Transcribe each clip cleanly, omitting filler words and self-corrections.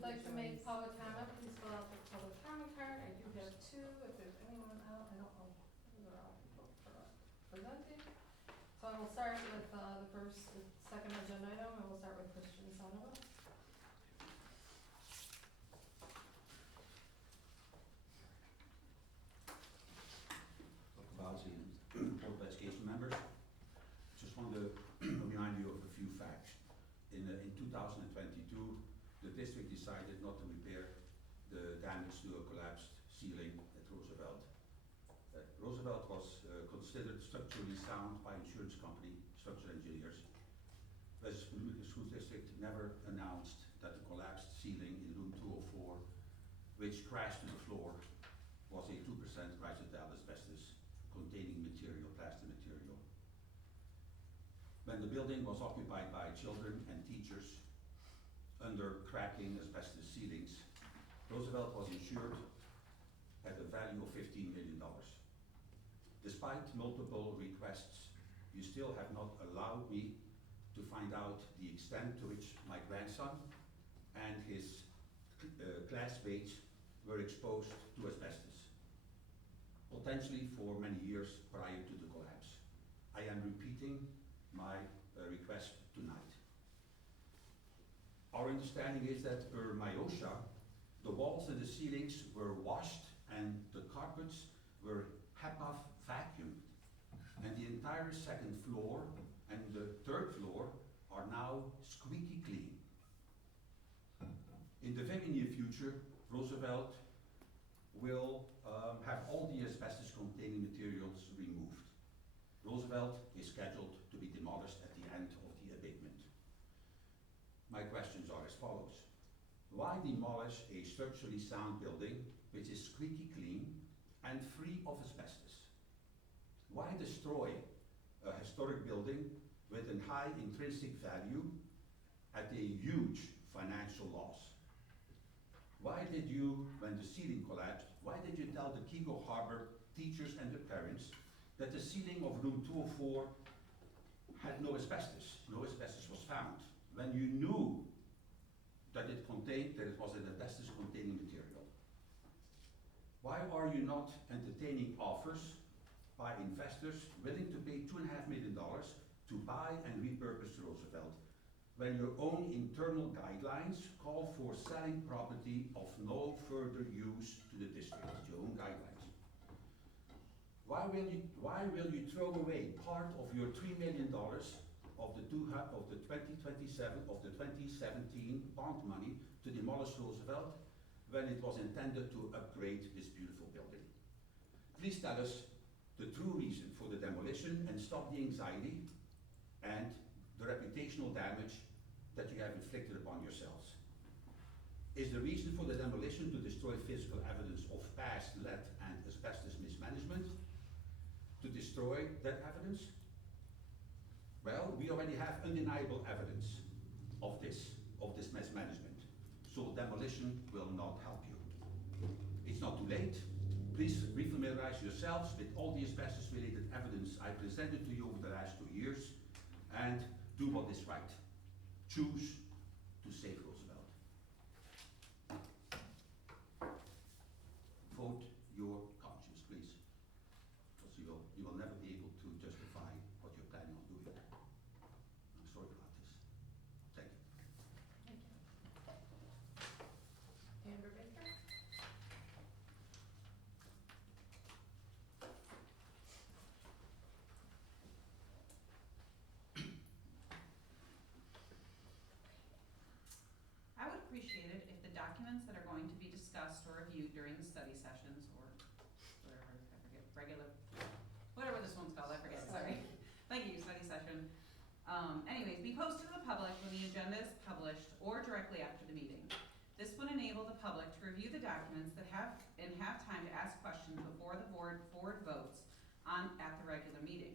would like to make public comment, please fill out the public comment card. I do have two, if there's anyone else, I don't know, these are all people presenting. So I will start with, the second agenda item, and we'll start with Christian Sonova. Dr. Bowsy and Board of Education members, just want to remind you of a few facts. In 2022, the district decided not to repair the damage to a collapsed ceiling at Roosevelt. Roosevelt was considered structurally sound by insurance company, structural engineers. Western School District never announced that the collapsed ceiling in room 204, which crashed to the floor, was a 2% Chrysotil asbestos containing material, plastic material. When the building was occupied by children and teachers under cracking asbestos ceilings, Roosevelt was insured at a value of $15 million. Despite multiple requests, you still have not allowed me to find out the extent to which my grandson and his classmates were exposed to asbestos, potentially for many years prior to the collapse. I am repeating my request tonight. Our understanding is that per MIOSHA, the walls and the ceilings were washed and the carpets were HEPA vacuumed, and the entire second floor and the third floor are now squeaky clean. In the very near future, Roosevelt will have all the asbestos containing materials removed. Roosevelt is scheduled to be demolished at the end of the abatement. My questions are as follows. Why demolish a structurally sound building which is squeaky clean and free of asbestos? Why destroy a historic building with a high intrinsic value at a huge financial loss? Why did you, when the ceiling collapsed, why did you tell the Keego Harbor teachers and the parents that the ceiling of room 204 had no asbestos was found, when you knew that it was an asbestos containing material? Why are you not entertaining offers by investors willing to pay $2.5 million to buy and repurpose Roosevelt, when your own internal guidelines call for selling property of no further use to the district, your own guidelines? Why will you throw away part of your $3 million of the 2017 bond money to demolish Roosevelt when it was intended to upgrade this beautiful building? Please tell us the true reason for the demolition and stop the anxiety and the reputational damage that you have inflicted upon yourselves. Is the reason for the demolition to destroy physical evidence of past lead and asbestos mismanagement? To destroy that evidence? Well, we already have undeniable evidence of this mismanagement, so demolition will not help you. It's not too late. Please refamiliarize yourselves with all the asbestos-related evidence I presented to you over the last 2 years, and do what is right. Choose to save Roosevelt. Vote your conscience, please, because you will never be able to justify what you're planning on doing. I'm sorry about this. Thank you. Thank you. Amber Baker? I would appreciate it if the documents that are going to be discussed or reviewed during the study sessions, or whatever, I forget, whatever this one's called, I forget, sorry. Thank you, study session. Anyways, be posted to the public when the agenda is published or directly after the meeting. This would enable the public to review the documents that have time to ask questions before the board votes at the regular meeting.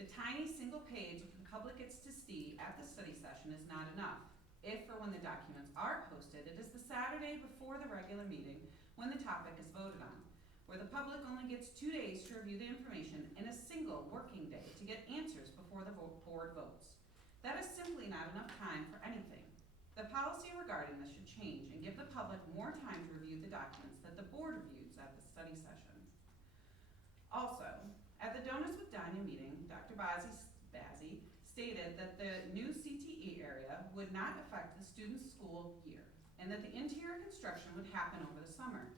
The tiny single page that the public gets to see at the study session is not enough. If or when the documents are posted, it is the Saturday before the regular meeting when the topic is voted on, where the public only gets 2 days to review the information in a single working day to get answers before the board votes. That is simply not enough time for anything. The policy regarding regarding this should change and give the public more time to review the documents that the board reviews at the study session. Also, at the Donuts with Danya meeting, Dr. Bazzi stated that the new CTE area would not affect the student's school year and that the interior construction would happen over the summer.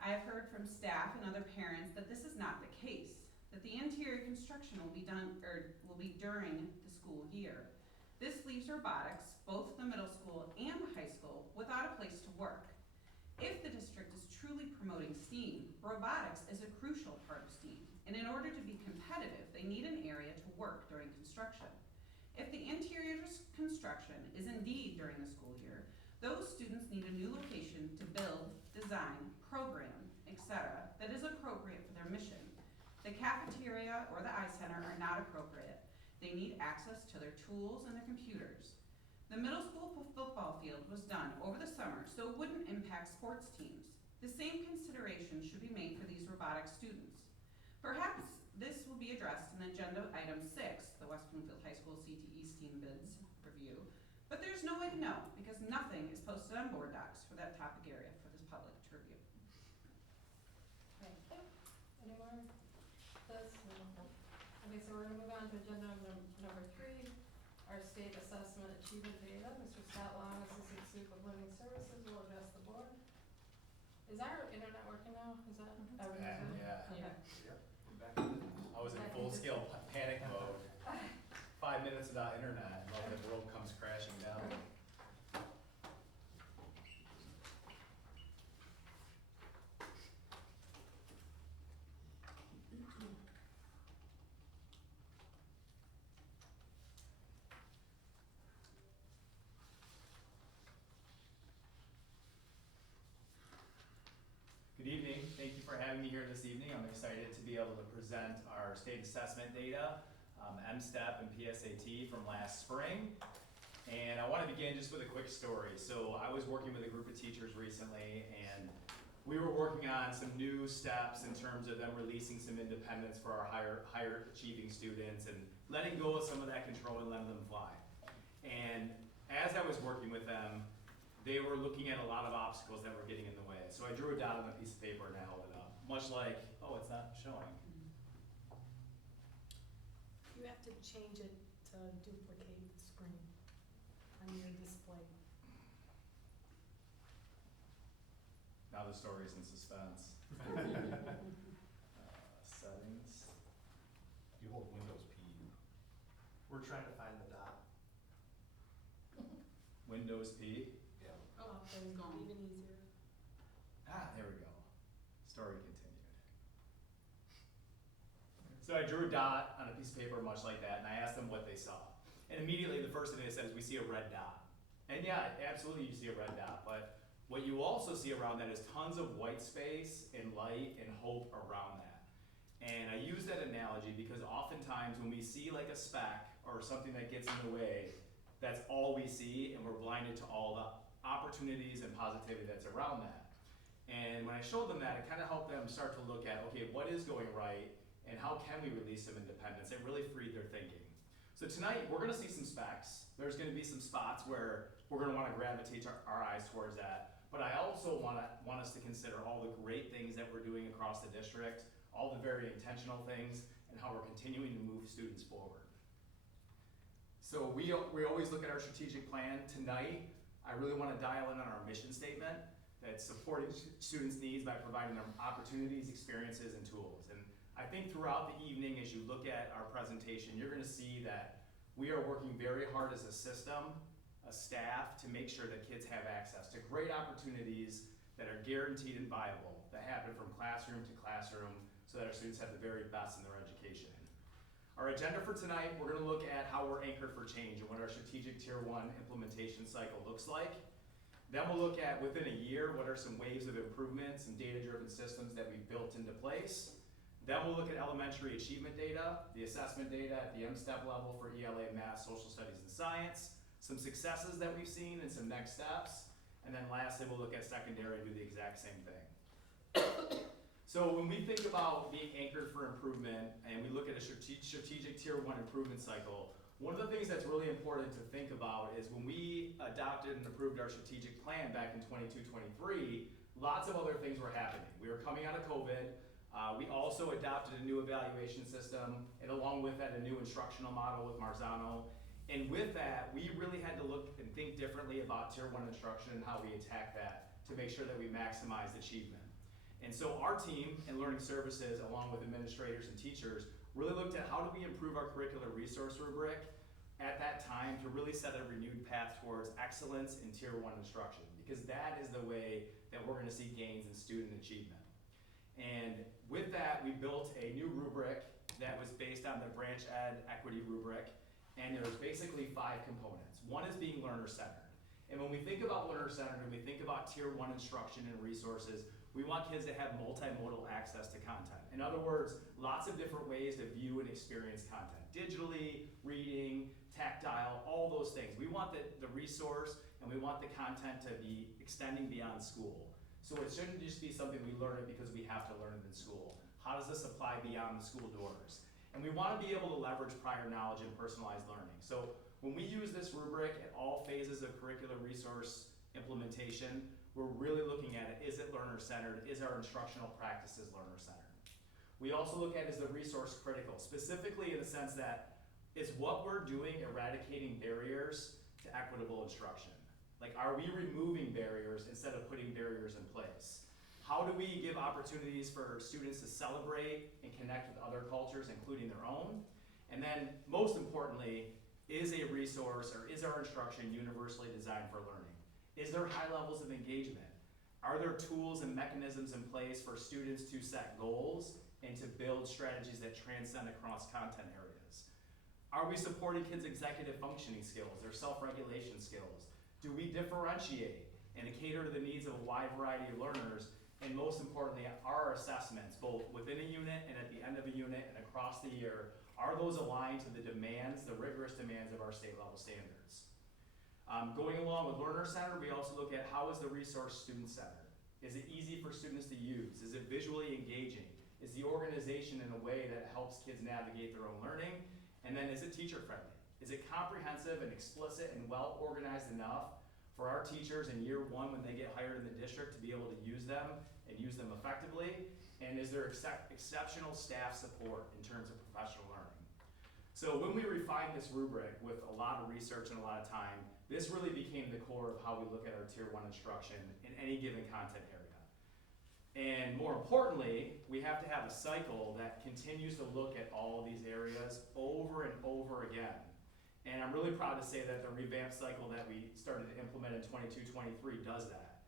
I have heard from staff and other parents that this is not the case, that the interior construction will be during the school year. This leaves robotics, both the middle school and the high school, without a place to work. If the district is truly promoting STEAM, robotics is a crucial part of STEAM, and in order to be competitive, they need an area to work during construction. If the interior construction is indeed during the school year, those students need a new location to build, design, program, etc. that is appropriate for their mission. The cafeteria or the iCenter are not appropriate. They need access to their tools and their computers. The middle school football field was done over the summer, so it wouldn't impact sports teams. The same consideration should be made for these robotic students. Perhaps this will be addressed in agenda item 6, the West Bloomfield High School CTE STEAM bids review, but there's no way to know because nothing is posted on board docs for that topic area for this public to review. Thank you. Any more? This? No. Okay, so we're gonna move on to agenda number 3, our state assessment achievement data. Mr. Scott Long, Assistant Soup of Living Services, will address the board. Is our internet working now? Is that? Yeah. Okay. I was in full-scale panic mode. 5 minutes without internet, and all the world comes crashing down. Good evening. Thank you for having me here this evening. I'm excited to be able to present our state assessment data, MSTEP and PSAT from last spring. And I want to begin just with a quick story. So I was working with a group of teachers recently, and we were working on some new steps in terms of them releasing some independence for our higher achieving students and letting go of some of that control and letting them fly. And as I was working with them, they were looking at a lot of obstacles that were getting in the way. So I drew a dot on a piece of paper and I held it up. Much like, oh, it's not showing. You have to change it to duplicate the screen on your display. Now the story's in suspense. Settings. You hold Windows P. We're trying to find the dot. Windows P. Yeah. Oh, It's it's gone. even easier. There we go. Story continued. So I drew a dot on a piece of paper much like that, and I asked them what they saw. And immediately the first thing they said is, we see a red dot. And yeah, absolutely you see a red dot, but what you also see around that is tons of white space and light and hope around that. And I use that analogy because oftentimes when we see like a speck or something that gets in the way, that's all we see, and we're blinded to all the opportunities and positivity that's around that. And when I showed them that, it kind of helped them start to look at, okay, what is going right, and how can we release some independence? It really freed their thinking. So tonight, we're gonna see some specs. There's gonna be some spots where we're gonna wanna gravitate our eyes towards that. But I also want us to consider all the great things that we're doing across the district, all the very intentional things, and how we're continuing to move students forward. So we always look at our strategic plan. Tonight, I really wanna dial in on our mission statement, that's supporting students' needs by providing them opportunities, experiences, and tools. And I think throughout the evening, as you look at our presentation, you're gonna see that we are working very hard as a system, a staff, to make sure that kids have access to great opportunities that are guaranteed and viable, that happen from classroom to classroom, so that our students have the very best in their education. Our agenda for tonight, we're gonna look at how we're anchored for change and what our strategic Tier 1 implementation cycle looks like. Then we'll look at, within a year, what are some waves of improvements and data-driven systems that we've built into place. Then we'll look at elementary achievement data, the assessment data at the MSTEP level for ELA, Math, Social Studies, and Science, some successes that we've seen and some next steps. And then lastly, we'll look at secondary and do the exact same thing. So when we think about being anchored for improvement and we look at a strategic Tier 1 improvement cycle, One of the things that's really important to think about is when we adopted and approved our strategic plan back in 22-23, lots of other things were happening. We were coming out of COVID. We also adopted a new evaluation system, and along with that, a new instructional model with Marzano. And with that, we really had to look and think differently about Tier 1 instruction and how we attack that to make sure that we maximize achievement. And so our team in Learning Services, along with administrators and teachers, really looked at how do we improve our curricular resource rubric at that time to really set a renewed path towards excellence in Tier 1 instruction, because that is the way that we're gonna see gains in student achievement. And with that, we built a new rubric that was based on the Branch Ed Equity rubric, and there's basically 5 components. One is being learner-centered. And when we think about learner-centered and we think about Tier 1 instruction and resources, we want kids to have multimodal access to content. In other words, lots of different ways to view and experience content. Digitally, reading, tactile, all those things. We want the resource and we want the content to be extending beyond school. So it shouldn't just be something we learn it because we have to learn it in school. How does this apply beyond the school doors? And we want to be able to leverage prior knowledge and personalized learning. So when we use this rubric at all phases of curricular resource implementation, we're really looking at it. Is it learner-centered? Is our instructional practices learner-centered? We also look at is the resource critical, specifically in the sense that is what we're doing eradicating barriers to equitable instruction? Like, are we removing barriers instead of putting barriers in place? How do we give opportunities for students to celebrate and connect with other cultures, including their own? And then, most importantly, is a resource or is our instruction universally designed for learning? Is there high levels of engagement? Are there tools and mechanisms in place for students to set goals and to build strategies that transcend across content areas? Are we supporting kids' executive functioning skills, their self-regulation skills? Do we differentiate and cater to the needs of a wide variety of learners? And most importantly, are our assessments, both within a unit and at the end of a unit and across the year, are those aligned to the demands, the rigorous demands of our state level standards? Going along with learner-centered, we also look at how is the resource student-centered? Is it easy for students to use? Is it visually engaging? Is the organization in a way that helps kids navigate their own learning? And then is it teacher-friendly? Is it comprehensive and explicit and well-organized enough for our teachers in year 1 when they get hired in the district to be able to use them and use them effectively? And is there exceptional staff support in terms of professional learning? So when we refined this rubric with a lot of research and a lot of time, this really became the core of how we look at our Tier 1 instruction in any given content area. And more importantly, we have to have a cycle that continues to look at all of these areas over and over again. And I'm really proud to say that the revamped cycle that we started to implement in 22-23 does that.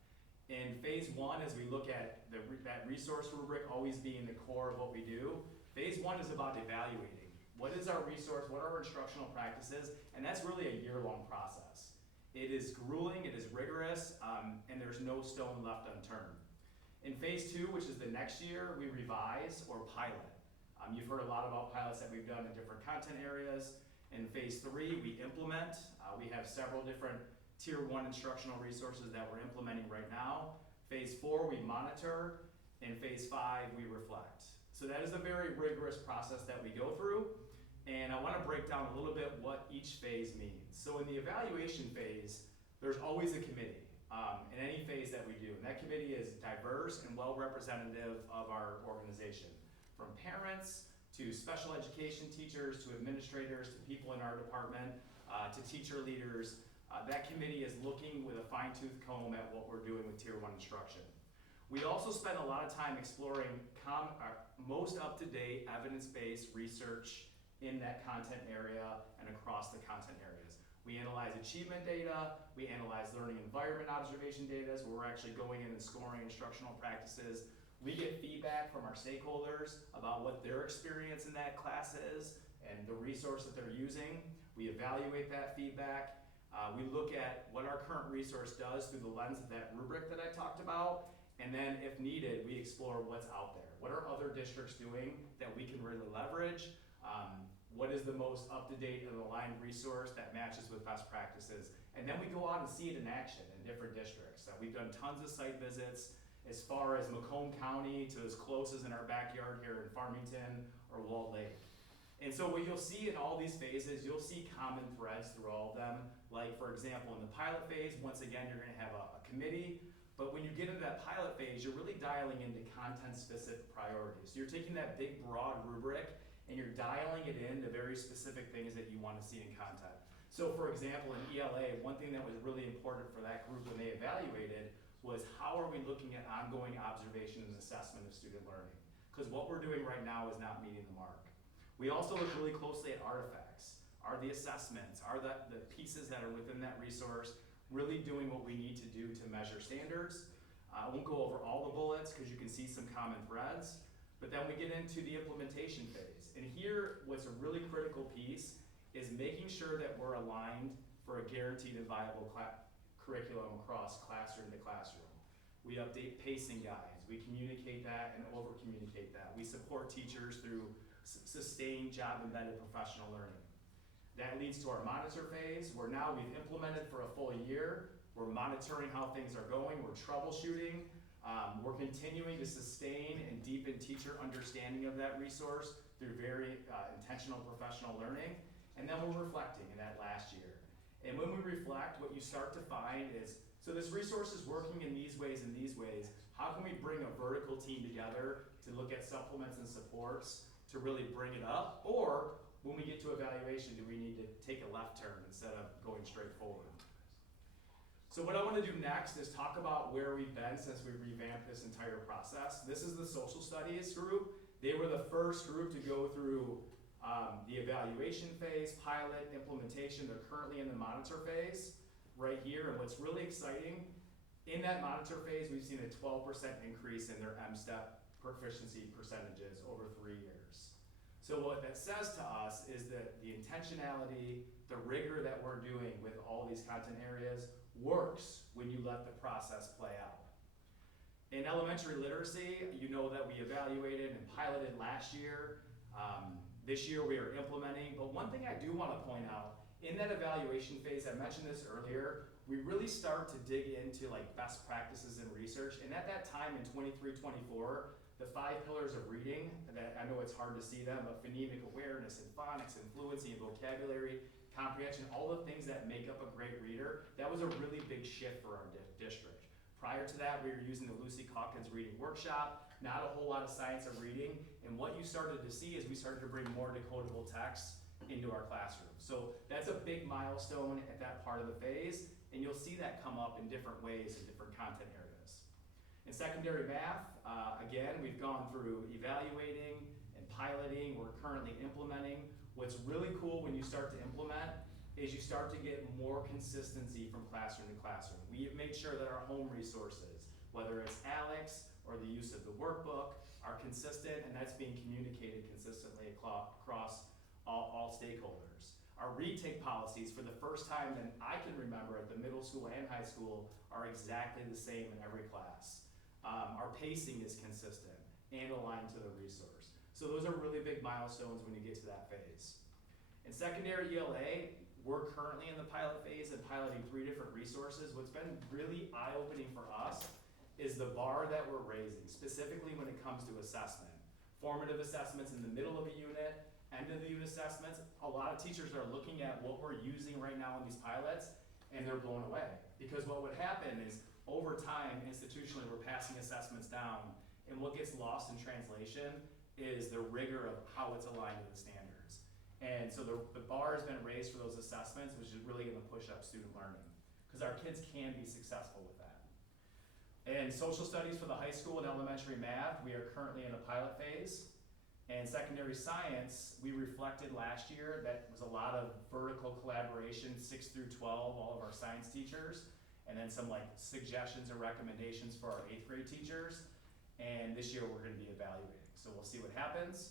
In phase 1, as we look at that resource rubric always being the core of what we do, phase 1 is about evaluating. What is our resource? What are our instructional practices? And that's really a year-long process. It is grueling, it is rigorous, and there's no stone left unturned. In phase 2, which is the next year, we revise or pilot. You've heard a lot about pilots that we've done in different content areas. In phase 3, we implement. We have several different Tier 1 instructional resources that we're implementing right now. Phase 4, we monitor. In phase 5, we reflect. So that is a very rigorous process that we go through. And I want to break down a little bit what each phase means. So in the evaluation phase, there's always a committee in any phase that we do. And that committee is diverse and well representative of our organization, from parents to special education teachers, to administrators, to people in our department, to teacher leaders. That committee is looking with a fine-tooth comb at what we're doing with Tier 1 instruction. We also spend a lot of time exploring most up-to-date evidence-based research in that content area and across the content areas. We analyze achievement data, we analyze learning environment observation data, so we're actually going in and scoring instructional practices. We get feedback from our stakeholders about what their experience in that class is and the resource that they're using. We evaluate that feedback. We look at what our current resource does through the lens of that rubric that I talked about. And then if needed, we explore what's out there. What are other districts doing that we can really leverage? What is the most up-to-date and aligned resource that matches with best practices? And then we go out and see it in action in different districts. We've done tons of site visits as far as Macomb County to as close as in our backyard here in Farmington or Walled Lake. And so what you'll see in all these phases, you'll see common threads through all of them. Like for example, in the pilot phase, once again, you're gonna have a committee, but when you get into that pilot phase, you're really dialing into content-specific priorities. So you're taking that big, broad rubric and you're dialing it into very specific things that you wanna see in content. So for example, in ELA, one thing that was really important for that group when they evaluated was how are we looking at ongoing observation and assessment of student learning? Because what we're doing right now is not meeting the mark. We also look really closely at artifacts. Are the assessments, are the pieces that are within that resource really doing what we need to do to measure standards? I won't go over all the bullets because you can see some common threads, but then we get into the implementation phase. And here, what's a really critical piece is making sure that we're aligned for a guaranteed and viable curriculum across classroom to classroom. We update pacing guides, we communicate that and over-communicate that. We support teachers through sustained job-embedded professional learning. That leads to our monitor phase, where now we've implemented for a full year. We're monitoring how things are going, we're troubleshooting. We're continuing to sustain and deepen teacher understanding of that resource through very intentional professional learning. And then we're reflecting in that last year. And when we reflect, what you start to find is, so this resource is working in these ways and these ways. How can we bring a vertical team together to look at supplements and supports to really bring it up? Or when we get to evaluation, do we need to take a left turn instead of going straight forward? So what I want to do next is talk about where we've been since we revamped this entire process. This is the social studies group. They were the first group to go through the evaluation phase, pilot, implementation. They're currently in the monitor phase right here. And what's really exciting, in that monitor phase, we've seen a 12% increase in their MSTEP proficiency percentages over 3 years. So what that says to us is that the intentionality, the rigor that we're doing with all these content areas works when you let the process play out. In elementary literacy, you know that we evaluated and piloted last year. This year we are implementing, but one thing I do want to point out, in that evaluation phase, I mentioned this earlier, we really start to dig into like best practices in research, and at that time in 23-24, the 5 pillars of reading, that I know it's hard to see them, but phonemic awareness and phonics and fluency and vocabulary, comprehension, all the things that make up a great reader, that was a really big shift for our district. Prior to that, we were using the Lucy Calkins reading workshop, not a whole lot of science of reading, and what you started to see is we started to bring more decodable text into our classroom. So that's a big milestone at that part of the phase, and you'll see that come up in different ways in different content areas. In secondary math, again, we've gone through evaluating and piloting, we're currently implementing. What's really cool when you start to implement is you start to get more consistency from classroom to classroom. We have made sure that our home resources, whether it's ALEX or the use of the workbook, are consistent, and that's being communicated consistently across all stakeholders. Our retake policies, for the first time that I can remember at the middle school and high school, are exactly the same in every class. Our pacing is consistent and aligned to the resource. So those are really big milestones when you get to that phase. In secondary ELA, we're currently in the pilot phase and piloting 3 different resources. What's been really eye-opening for us is the bar that we're raising, specifically when it comes to assessment. Formative assessments in the middle of a unit, end of the unit assessments. A lot of teachers are looking at what we're using right now in these pilots, and they're blown away. Because what would happen is, over time, institutionally, we're passing assessments down, and what gets lost in translation is the rigor of how it's aligned to the standards. And so the bar has been raised for those assessments, which is really gonna push up student learning, because our kids can be successful with that. And social studies for the high school and elementary math, we are currently in a pilot phase. And secondary science, we reflected last year that was a lot of vertical collaboration, 6 through 12, all of our science teachers, and then some like suggestions or recommendations for our 8th grade teachers. And this year we're gonna be evaluating. So we'll see what happens.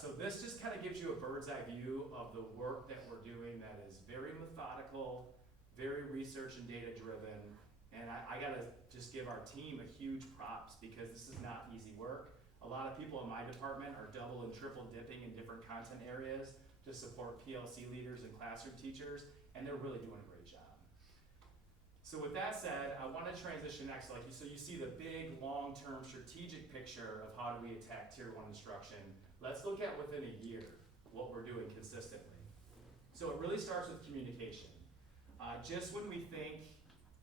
So this just kind of gives you a bird's eye view of the work that we're doing that is very methodical, very research and data driven. And I gotta just give our team a huge props, because this is not easy work. A lot of people in my department are double and triple dipping in different content areas to support PLC leaders and classroom teachers, and they're really doing a great job. So with that said, I wanna transition next, so you see the big, long-term strategic picture of how do we attack Tier 1 instruction. Let's look at within a year. what we're doing consistently. So it really starts with communication. Just when we think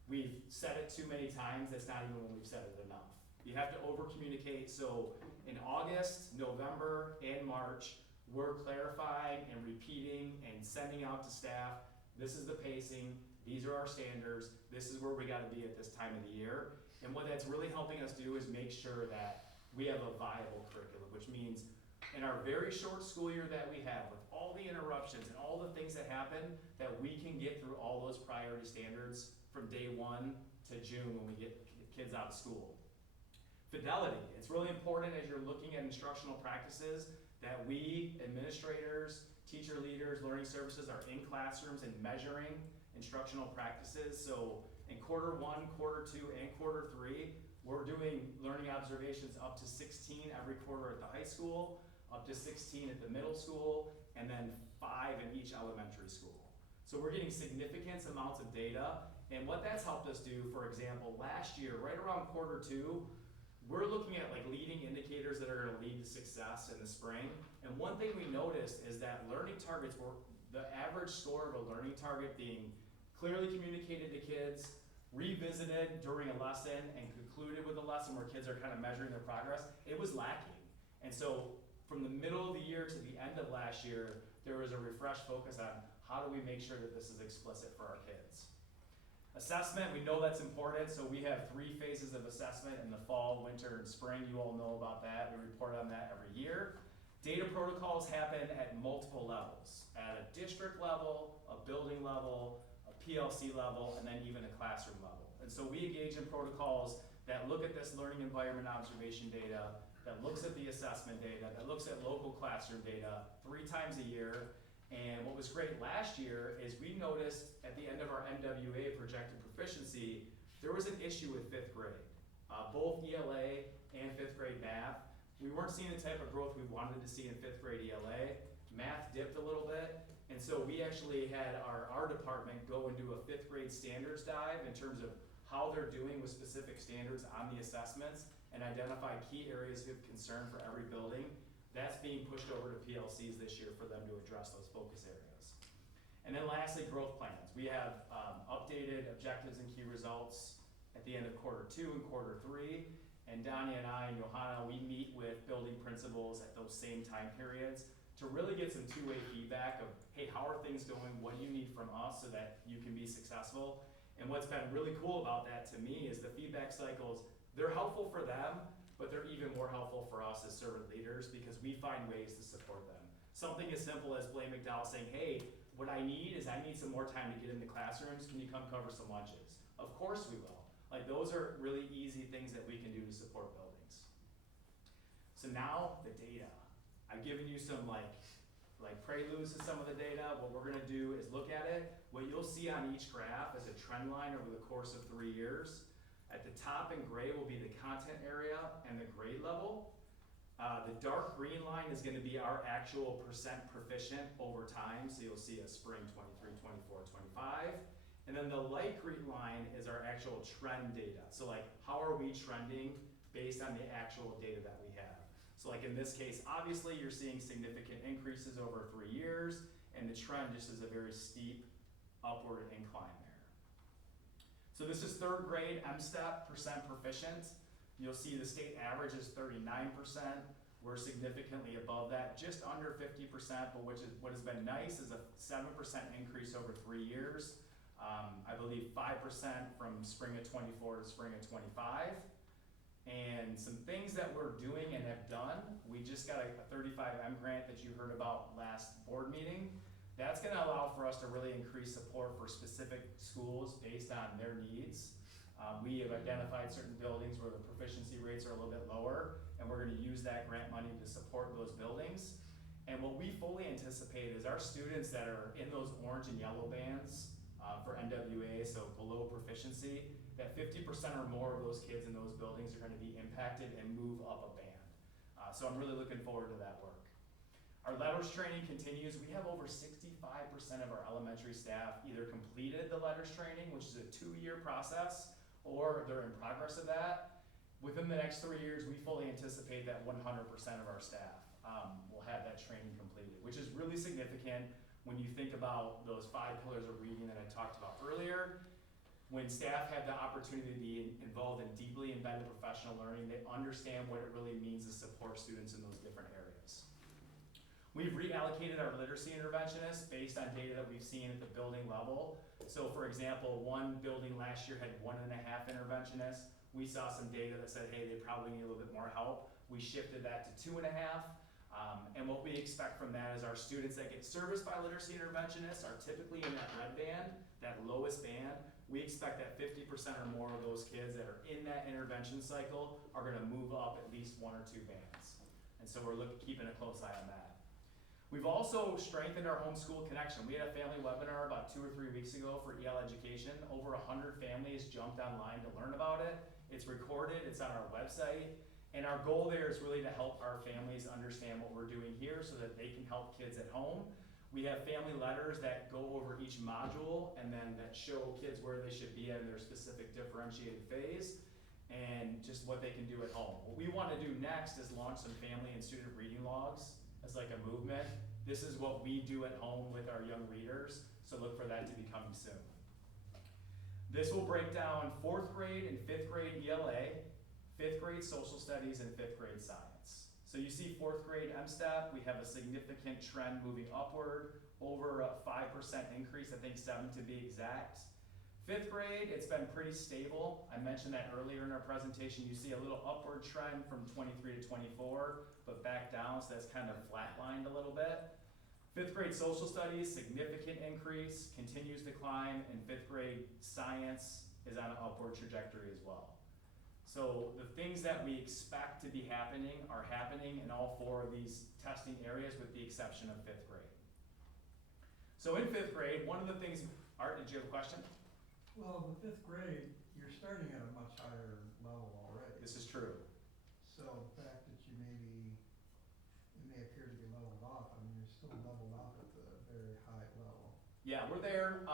we've said it too many times, that's not even when we've said it enough. You have to over communicate. So in August, November, and March, we're clarifying and repeating and sending out to staff, this is the pacing, these are our standards, this is where we gotta be at this time of the year. And what that's really helping us do is make sure that we have a viable curriculum, which means in our very short school year that we have, with all the interruptions and all the things that happen, that we can get through all those priority standards from day 1 to June when we get kids out of school. Fidelity, it's really important as you're looking at instructional practices that we, administrators, teacher leaders, learning services are in classrooms and measuring instructional practices. So in quarter 1, quarter 2, and quarter 3, we're doing learning observations up to 16 every quarter at the high school, up to 16 at the middle school, and then 5 in each elementary school. So we're getting significant amounts of data, and what that's helped us do, for example, last year, right around quarter 2, we're looking at like leading indicators that are gonna lead to success in the spring. And one thing we noticed is that learning targets were, the average score of a learning target being clearly communicated to kids, revisited during a lesson, and concluded with a lesson where kids are kind of measuring their progress, it was lacking. And so from the middle of the year to the end of last year, there was a refreshed focus on how do we make sure that this is explicit for our kids. Assessment, we know that's important, so we have 3 phases of assessment in the fall, winter, and spring. You all know about that. We report on that every year. Data protocols happen at multiple levels, at a district level, a building level, a PLC level, and then even a classroom level. And so we engage in protocols that look at this learning environment observation data, that looks at the assessment data, that looks at local classroom data 3 times a year. And what was great last year is we noticed at the end of our NWA projected proficiency, there was an issue with 5th grade. Both ELA and 5th grade math, we weren't seeing the type of growth we wanted to see in 5th grade ELA. Math dipped a little bit, and so we actually had our department go and do a 5th grade standards dive in terms of how they're doing with specific standards on the assessments and identify key areas of concern for every building. That's being pushed over to PLCs this year for them to address those focus areas. And then lastly, growth plans. We have updated objectives and key results at the end of quarter 2 and quarter 3. And Donnie and I and Johanna, we meet with building principals at those same time periods to really get some 2-way feedback of, hey, how are things going? What do you need from us so that you can be successful? And what's been really cool about that to me is the feedback cycles, they're helpful for them, but they're even more helpful for us as servant leaders because we find ways to support them. Something as simple as Blaine McDowell saying, hey, what I need is I need some more time to get into classrooms. Can you come cover some lunches? Of course we will. Like those are really easy things that we can do to support buildings. So now the data. I've given you some like preludes to some of the data. What we're gonna do is look at it. What you'll see on each graph is a trend line over the course of 3 years. At the top in gray will be the content area and the grade level. The dark green line is gonna be our actual percent proficient over time. So you'll see a spring 23, 24, 25. And then the light green line is our actual trend data. So like, how are we trending based on the actual data that we have? So like in this case, obviously you're seeing significant increases over 3 years, and the trend just is a very steep upward incline there. So this is 3rd grade MSTEP percent proficient. You'll see the state average is 39%. We're significantly above that, just under 50%, but what has been nice is a 7% increase over 3 years. I believe 5% from spring of 24 to spring of 25. And some things that we're doing and have done, we just got a 35M grant that you heard about last board meeting. That's gonna allow for us to really increase support for specific schools based on their needs. We have identified certain buildings where the proficiency rates are a little bit lower, and we're gonna use that grant money to support those buildings. And what we fully anticipate is our students that are in those orange and yellow bands for NWA, so below proficiency, that 50% or more of those kids in those buildings are gonna be impacted and move up a band. So I'm really looking forward to that work. Our letters training continues. We have over 65% of our elementary staff either completed the letters training, which is a 2-year process, or they're in progress of that. Within the next 3 years, we fully anticipate that 100% of our staff will have that training completed, which is really significant when you think about those 5 pillars of reading that I talked about earlier. When staff have the opportunity to be involved in deeply embedded professional learning, they understand what it really means to support students in those different areas. We've reallocated our literacy interventionists based on data that we've seen at the building level. So for example, one building last year had 1.5 interventionists. We saw some data that said, hey, they probably need a little bit more help. We shifted that to 2.5. And what we expect from that is our students that get serviced by literacy interventionists are typically in that red band, that lowest band. We expect that 50% or more of those kids that are in that intervention cycle are gonna move up at least 1 or 2 bands. And so we're keeping a close eye on that. We've also strengthened our homeschool connection. We had a family webinar about 2 or 3 weeks ago for EL education. Over 100 families jumped online to learn about it. It's recorded, it's on our website. And our goal there is really to help our families understand what we're doing here so that they can help kids at home. We have family letters that go over each module and then that show kids where they should be in their specific differentiated phase and just what they can do at home. What we want to do next is launch some family and student reading logs as like a movement. This is what we do at home with our young readers, so look for that to be coming soon. This will break down 4th grade and 5th grade ELA, 5th grade social studies, and 5th grade science. So you see 4th grade MSTEP, we have a significant trend moving upward, over a 5% increase, I think 7 to be exact. 5th grade, it's been pretty stable. I mentioned that earlier in our presentation. You see a little upward trend from 23 to 24, but back down, so that's kind of flatlined a little bit. 5th grade social studies, significant increase, continues to climb, and 5th grade science is on an upward trajectory as well. So the things that we expect to be happening are happening in all 4 of these testing areas with the exception of 5th grade. So in 5th grade, one of the things, Art, did you have a question? Well, in the 5th grade, you're starting at a much higher level already. This is true. So the fact that it may appear to be leveled off, I mean, you're still leveled off at the very high level. Yeah, we're there.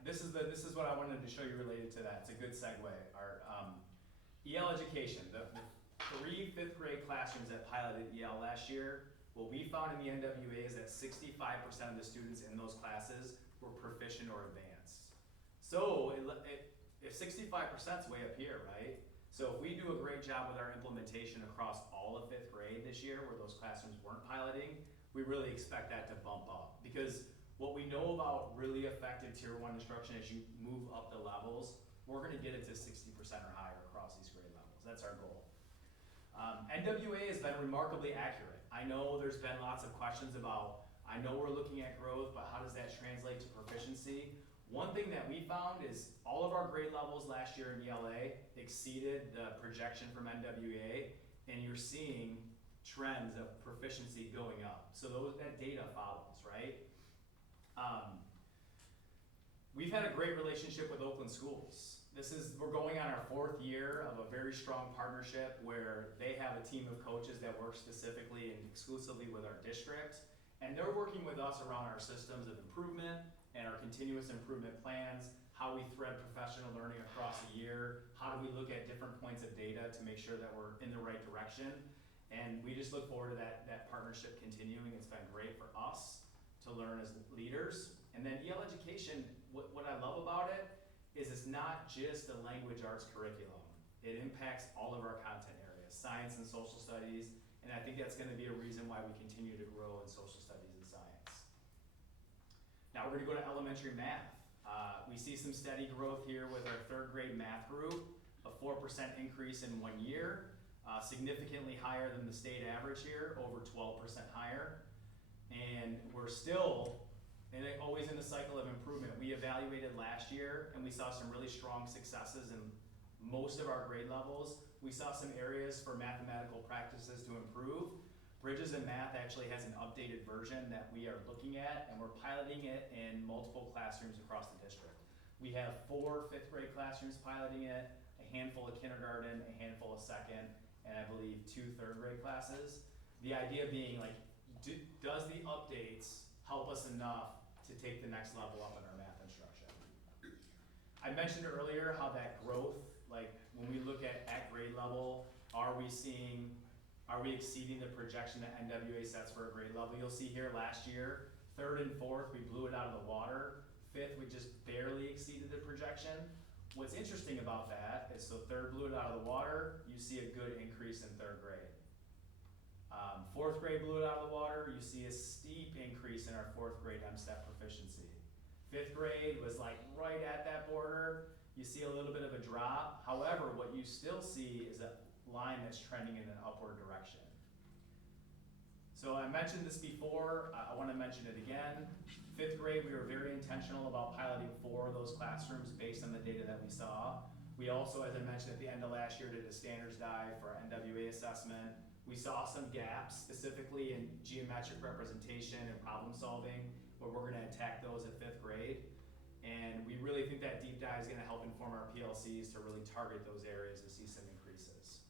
This is what I wanted to show you related to that. It's a good segue. Our EL education, the 3 5th grade classrooms that piloted EL last year, what we found in the NWA is that 65% of the students in those classes were proficient or advanced. So if 65% is way up here, right? So if we do a great job with our implementation across all of 5th grade this year, where those classrooms weren't piloting, we really expect that to bump up. Because what we know about really effective Tier 1 instruction as you move up the levels, we're gonna get it to 60% or higher across these grade levels. That's our goal. NWA has been remarkably accurate. I know there's been lots of questions about, I know we're looking at growth, but how does that translate to proficiency? One thing that we found is all of our grade levels last year in ELA exceeded the projection from NWA, and you're seeing trends of proficiency going up. So that data follows, right? We've had a great relationship with Oakland Schools. We're going on our 4th year of a very strong partnership where they have a team of coaches that work specifically and exclusively with our district. And they're working with us around our systems of improvement and our continuous improvement plans, how we thread professional learning across a year, how do we look at different points of data to make sure that we're in the right direction. And we just look forward to that partnership continuing. It's been great for us to learn as leaders. And then EL education, what I love about it is it's not just a language arts curriculum. It impacts all of our content areas, science and social studies, and I think that's gonna be a reason why we continue to grow in social studies and science. Now we're gonna go to elementary math. We see some steady growth here with our 3rd grade math group, a 4% increase in 1 year, significantly higher than the state average here, over 12% higher. And we're still always in the cycle of improvement. We evaluated last year and we saw some really strong successes in most of our grade levels. We saw some areas for mathematical practices to improve. Bridges in Math actually has an updated version that we are looking at, and we're piloting it in multiple classrooms across the district. We have 4 5th grade classrooms piloting it, a handful of kindergarten, a handful of 2nd, and I believe 2 3rd grade classes. The idea being like, does the updates help us enough to take the next level up in our math instruction? I mentioned earlier how that growth, like when we look at grade level, are we seeing Are we exceeding the projection that NWA sets for a grade level? You'll see here last year, 3rd and 4th, we blew it out of the water. 5th, we just barely exceeded the projection. What's interesting about that is, so 3rd blew it out of the water, you see a good increase in 3rd grade. 4th grade blew it out of the water, you see a steep increase in our 4th grade MSTEP proficiency. 5th grade was like right at that border, you see a little bit of a drop. However, what you still see is a line that's trending in an upward direction. So I mentioned this before, I want to mention it again. 5th grade, we were very intentional about piloting 4 of those classrooms based on the data that we saw. We also, as I mentioned at the end of last year, did a standards dive for our NWA assessment. We saw some gaps, specifically in geometric representation and problem solving, where we're gonna attack those at 5th grade. And we really think that deep dive is gonna help inform our PLCs to really target those areas to see some increases.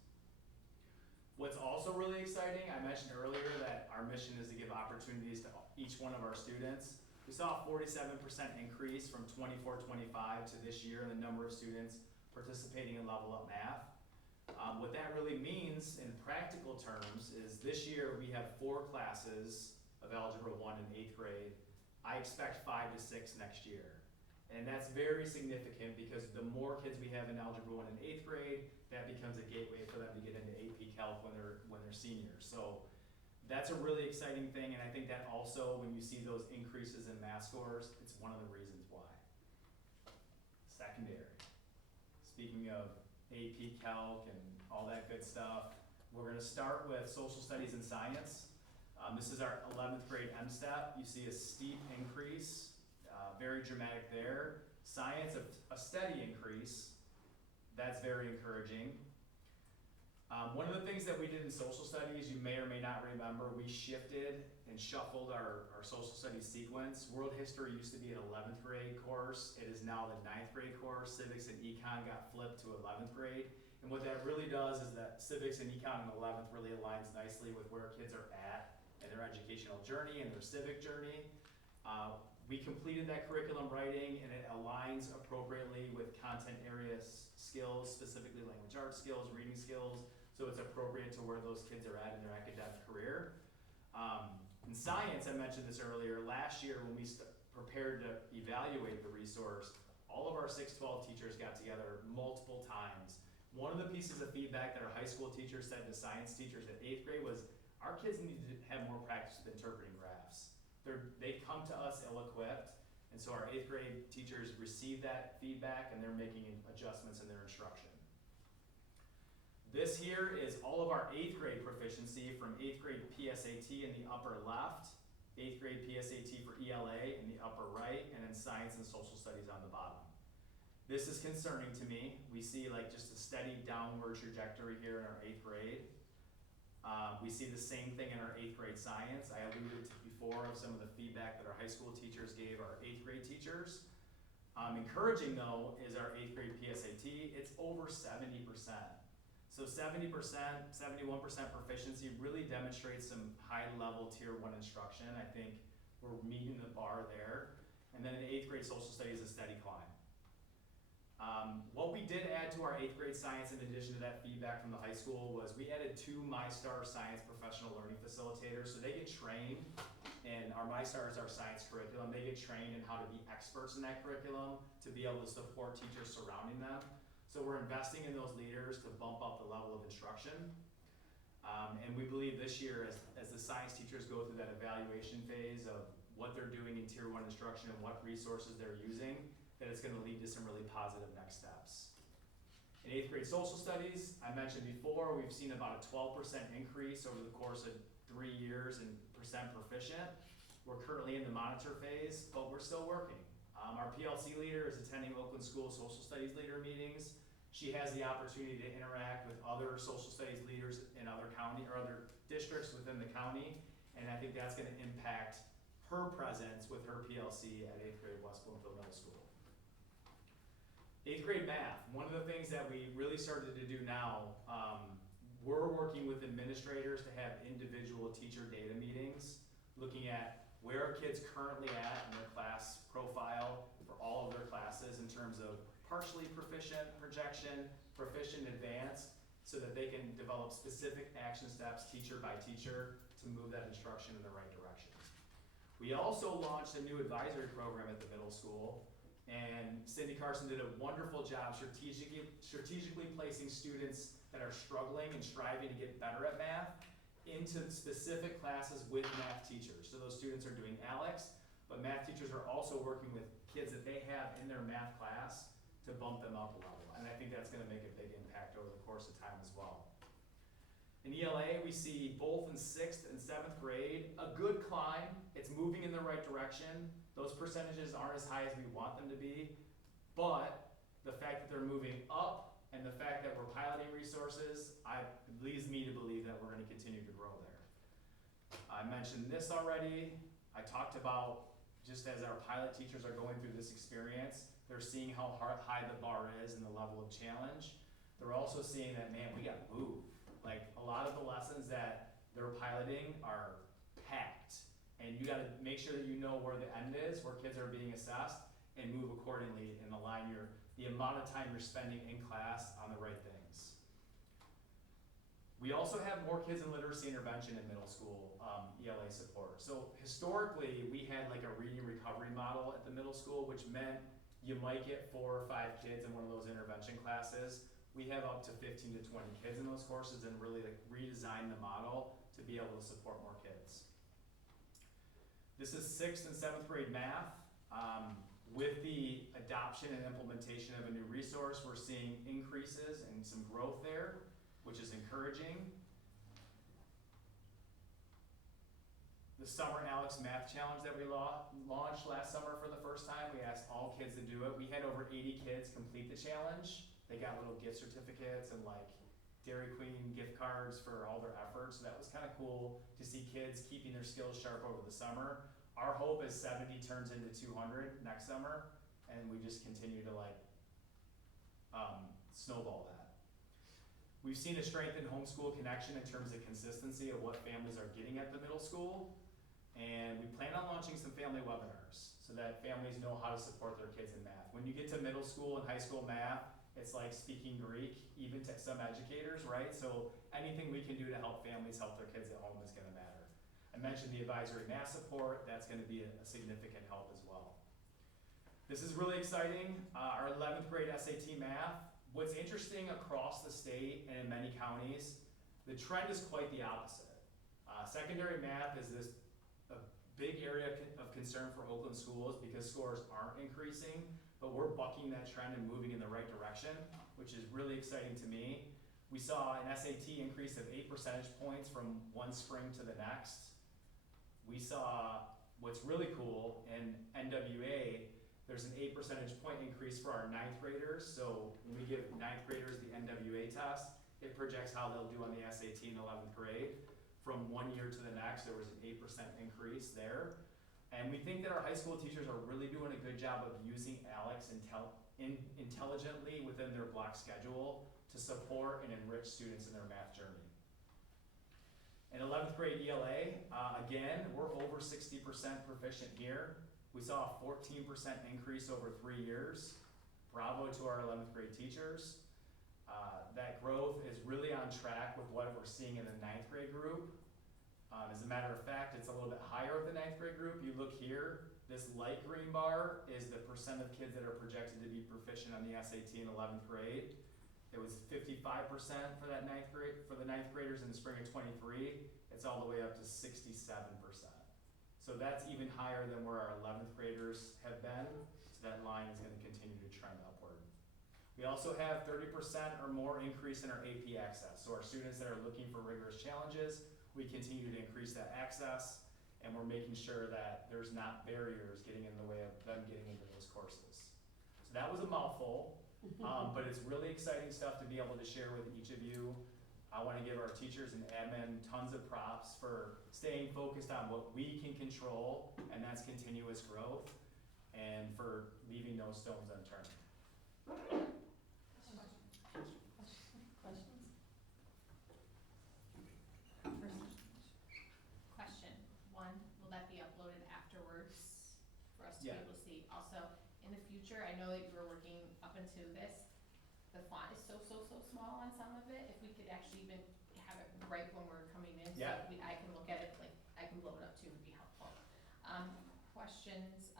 What's also really exciting, I mentioned earlier that our mission is to give opportunities to each one of our students. We saw a 47% increase from 24-25 to this year in the number of students participating in Level Up Math. What that really means in practical terms is this year we have 4 classes of Algebra 1 in 8th grade. I expect 5 to 6 next year. And that's very significant because the more kids we have in Algebra 1 in 8th grade, that becomes a gateway for them to get into AP Calc when they're seniors. So that's a really exciting thing, and I think that also, when you see those increases in math scores, it's one of the reasons why. Secondary. Speaking of AP Calc and all that good stuff, we're gonna start with social studies and science. This is our 11th grade MSTEP. You see a steep increase, very dramatic there. Science, a steady increase. That's very encouraging. One of the things that we did in social studies, you may or may not remember, we shifted and shuffled our social studies sequence. World history used to be an 11th grade course. It is now the 9th grade course. Civics and econ got flipped to 11th grade. And what that really does is that civics and econ in 11th really aligns nicely with where kids are at in their educational journey and their civic journey. We completed that curriculum writing, and it aligns appropriately with content area skills, specifically language arts skills, reading skills, so it's appropriate to where those kids are at in their academic career. In science, I mentioned this earlier, last year when we prepared to evaluate the resource, all of our 6-12 teachers got together multiple times. One of the pieces of feedback that our high school teachers said to science teachers at 8th grade was, our kids need to have more practice with interpreting graphs. They come to us ill-equipped, and so our 8th grade teachers receive that feedback and they're making adjustments in their instruction. This here is all of our 8th grade proficiency from 8th grade PSAT in the upper left, 8th grade PSAT for ELA in the upper right, and then science and social studies on the bottom. This is concerning to me. We see like just a steady downward trajectory here in our 8th grade. We see the same thing in our 8th grade science. I alluded to before of some of the feedback that our high school teachers gave our 8th grade teachers. Encouraging though is our 8th grade PSAT. It's over 70%. So 70%, 71% proficiency really demonstrates some high level tier 1 instruction. I think we're meeting the bar there. And then in 8th grade social studies, a steady climb. What we did add to our 8th grade science in addition to that feedback from the high school was we added 2 MyStar Science Professional Learning Facilitators. So they get trained, and our MyStar is our science curriculum. They get trained in how to be experts in that curriculum to be able to support teachers surrounding them. So we're investing in those leaders to bump up the level of instruction. And we believe this year as the science teachers go through that evaluation phase of what they're doing in tier 1 instruction and what resources they're using, that it's gonna lead to some really positive next steps. In 8th grade social studies, I mentioned before, we've seen about a 12% increase over the course of 3 years in percent proficient. We're currently in the monitor phase, but we're still working. Our PLC leader is attending Oakland School social studies leader meetings. She has the opportunity to interact with other social studies leaders in other county or other districts within the county, and I think that's gonna impact her presence with her PLC at 8th grade West Bloomfield Middle School. 8th grade math, one of the things that we really started to do now, we're working with administrators to have individual teacher data meetings, looking at where are kids currently at in their class profile for all of their classes in terms of partially proficient, projection, proficient, advanced, so that they can develop specific action steps, teacher by teacher, to move that instruction in the right direction. We also launched a new advisory program at the middle school, and Cindy Carson did a wonderful job strategically placing students that are struggling and striving to get better at math into specific classes with math teachers. So those students are doing ALEX, but math teachers are also working with kids that they have in their math class to bump them up a level. And I think that's gonna make a big impact over the course of time as well. In ELA, we see both in 6th and 7th grade, a good climb. It's moving in the right direction. Those percentages aren't as high as we want them to be, but the fact that they're moving up and the fact that we're piloting resources, leads me to believe that we're gonna continue to grow there. I mentioned this already. I talked about, just as our pilot teachers are going through this experience, they're seeing how high the bar is and the level of challenge. They're also seeing that, man, we gotta move. Like, a lot of the lessons that they're piloting are packed. And you gotta make sure that you know where the end is, where kids are being assessed, and move accordingly and align the amount of time you're spending in class on the right things. We also have more kids in literacy intervention in middle school ELA support. So historically, we had like a reading recovery model at the middle school, which meant you might get 4 or 5 kids in one of those intervention classes. We have up to 15 to 20 kids in those courses and really like redesign the model to be able to support more kids. This is 6th and 7th grade math. With the adoption and implementation of a new resource, we're seeing increases and some growth there, which is encouraging. The Summer ALEX Math Challenge that we launched last summer for the first time, we asked all kids to do it. We had over 80 kids complete the challenge. They got little gift certificates and like Dairy Queen gift cards for all their efforts. So that was kind of cool to see kids keeping their skills sharp over the summer. Our hope is 70 turns into 200 next summer, and we just continue to like snowball that. We've seen a strengthened homeschool connection in terms of consistency of what families are getting at the middle school, and we plan on launching some family webinars so that families know how to support their kids in math. When you get to middle school and high school math, it's like speaking Greek, even to some educators, right? So anything we can do to help families help their kids at home is gonna matter. I mentioned the advisory math support, that's gonna be a significant help as well. This is really exciting, our 11th grade SAT math. What's interesting across the state and in many counties, the trend is quite the opposite. Secondary math is a big area of concern for Oakland schools because scores aren't increasing, but we're bucking that trend and moving in the right direction, which is really exciting to me. We saw an SAT increase of 8 percentage points from one spring to the next. We saw what's really cool in NWA, there's an 8 percentage point increase for our 9th graders. So when we give 9th graders the NWA test, it projects how they'll do on the SAT in 11th grade. From one year to the next, there was an 8% increase there. And we think that our high school teachers are really doing a good job of using ALEX intelligently within their block schedule to support and enrich students in their math journey. In 11th grade ELA, again, we're over 60% proficient here. We saw a 14% increase over 3 years. Bravo to our 11th grade teachers. That growth is really on track with what we're seeing in the 9th grade group. As a matter of fact, it's a little bit higher with the 9th grade group. You look here, this light green bar is the percent of kids that are projected to be proficient on the SAT in 11th grade. It was 55% for that 9th grade, for the 9th graders in the spring of 23. It's all the way up to 67%. So that's even higher than where our 11th graders have been. So that line is gonna continue to trend upward. We also have 30% or more increase in our AP access. So our students that are looking for rigorous challenges, we continue to increase that access, and we're making sure that there's not barriers getting in the way of them getting into those courses. So that was a mouthful, but it's really exciting stuff to be able to share with each of you. I wanna give our teachers and admin tons of props for staying focused on what we can control, and that's continuous growth, and for leaving no stones unturned. Questions? Question, one, will that be uploaded afterwards for us to be Yeah. able to see? Also, in the future, I know that you were working up into this, the font is so small on some of it, if we could actually even have it right when we're coming in, so Yeah. I can look at it, like, I can blow it up too, would be helpful. Questions,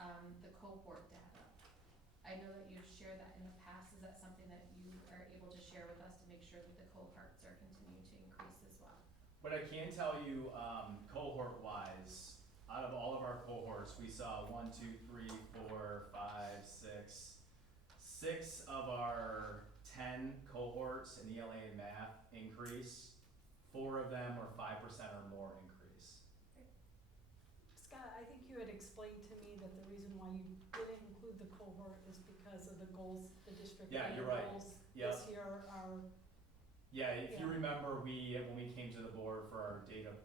the cohort data. I know that you've shared that in the past, is that something that you are able to share with us to make sure that the cohorts are continuing to increase as well? But I can tell you, cohort-wise, out of all of our cohorts, we saw 1, 2, 3, 4, 5, 6, 6 of our 10 cohorts in ELA and math increase. 4 of them were 5% or more increase. Scott, I think you had explained to me that the reason why you didn't include the cohort is because of the goals, the district Yeah, data you're right. goals Yep. this year are, Yeah, if you Yeah. remember, when we came to the board for our data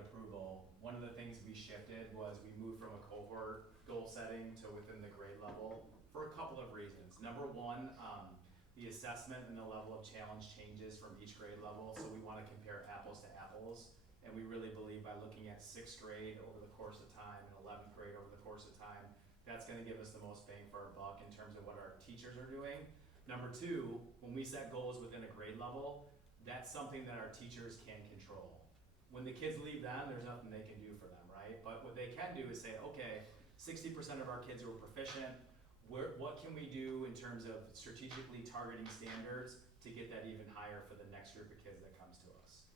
approval, one of the things we shifted was we moved from a cohort goal setting to within the grade level for a couple of reasons. Number one, the assessment and the level of challenge changes from each grade level, so we wanna compare apples to apples. And we really believe by looking at 6th grade over the course of time and 11th grade over the course of time, that's gonna give us the most bang for our buck in terms of what our teachers are doing. Number two, when we set goals within a grade level, that's something that our teachers can control. When the kids leave them, there's nothing they can do for them, right? But what they can do is say, okay, 60% of our kids were proficient. What can we do in terms of strategically targeting standards to get that even higher for the next group of kids that comes to us?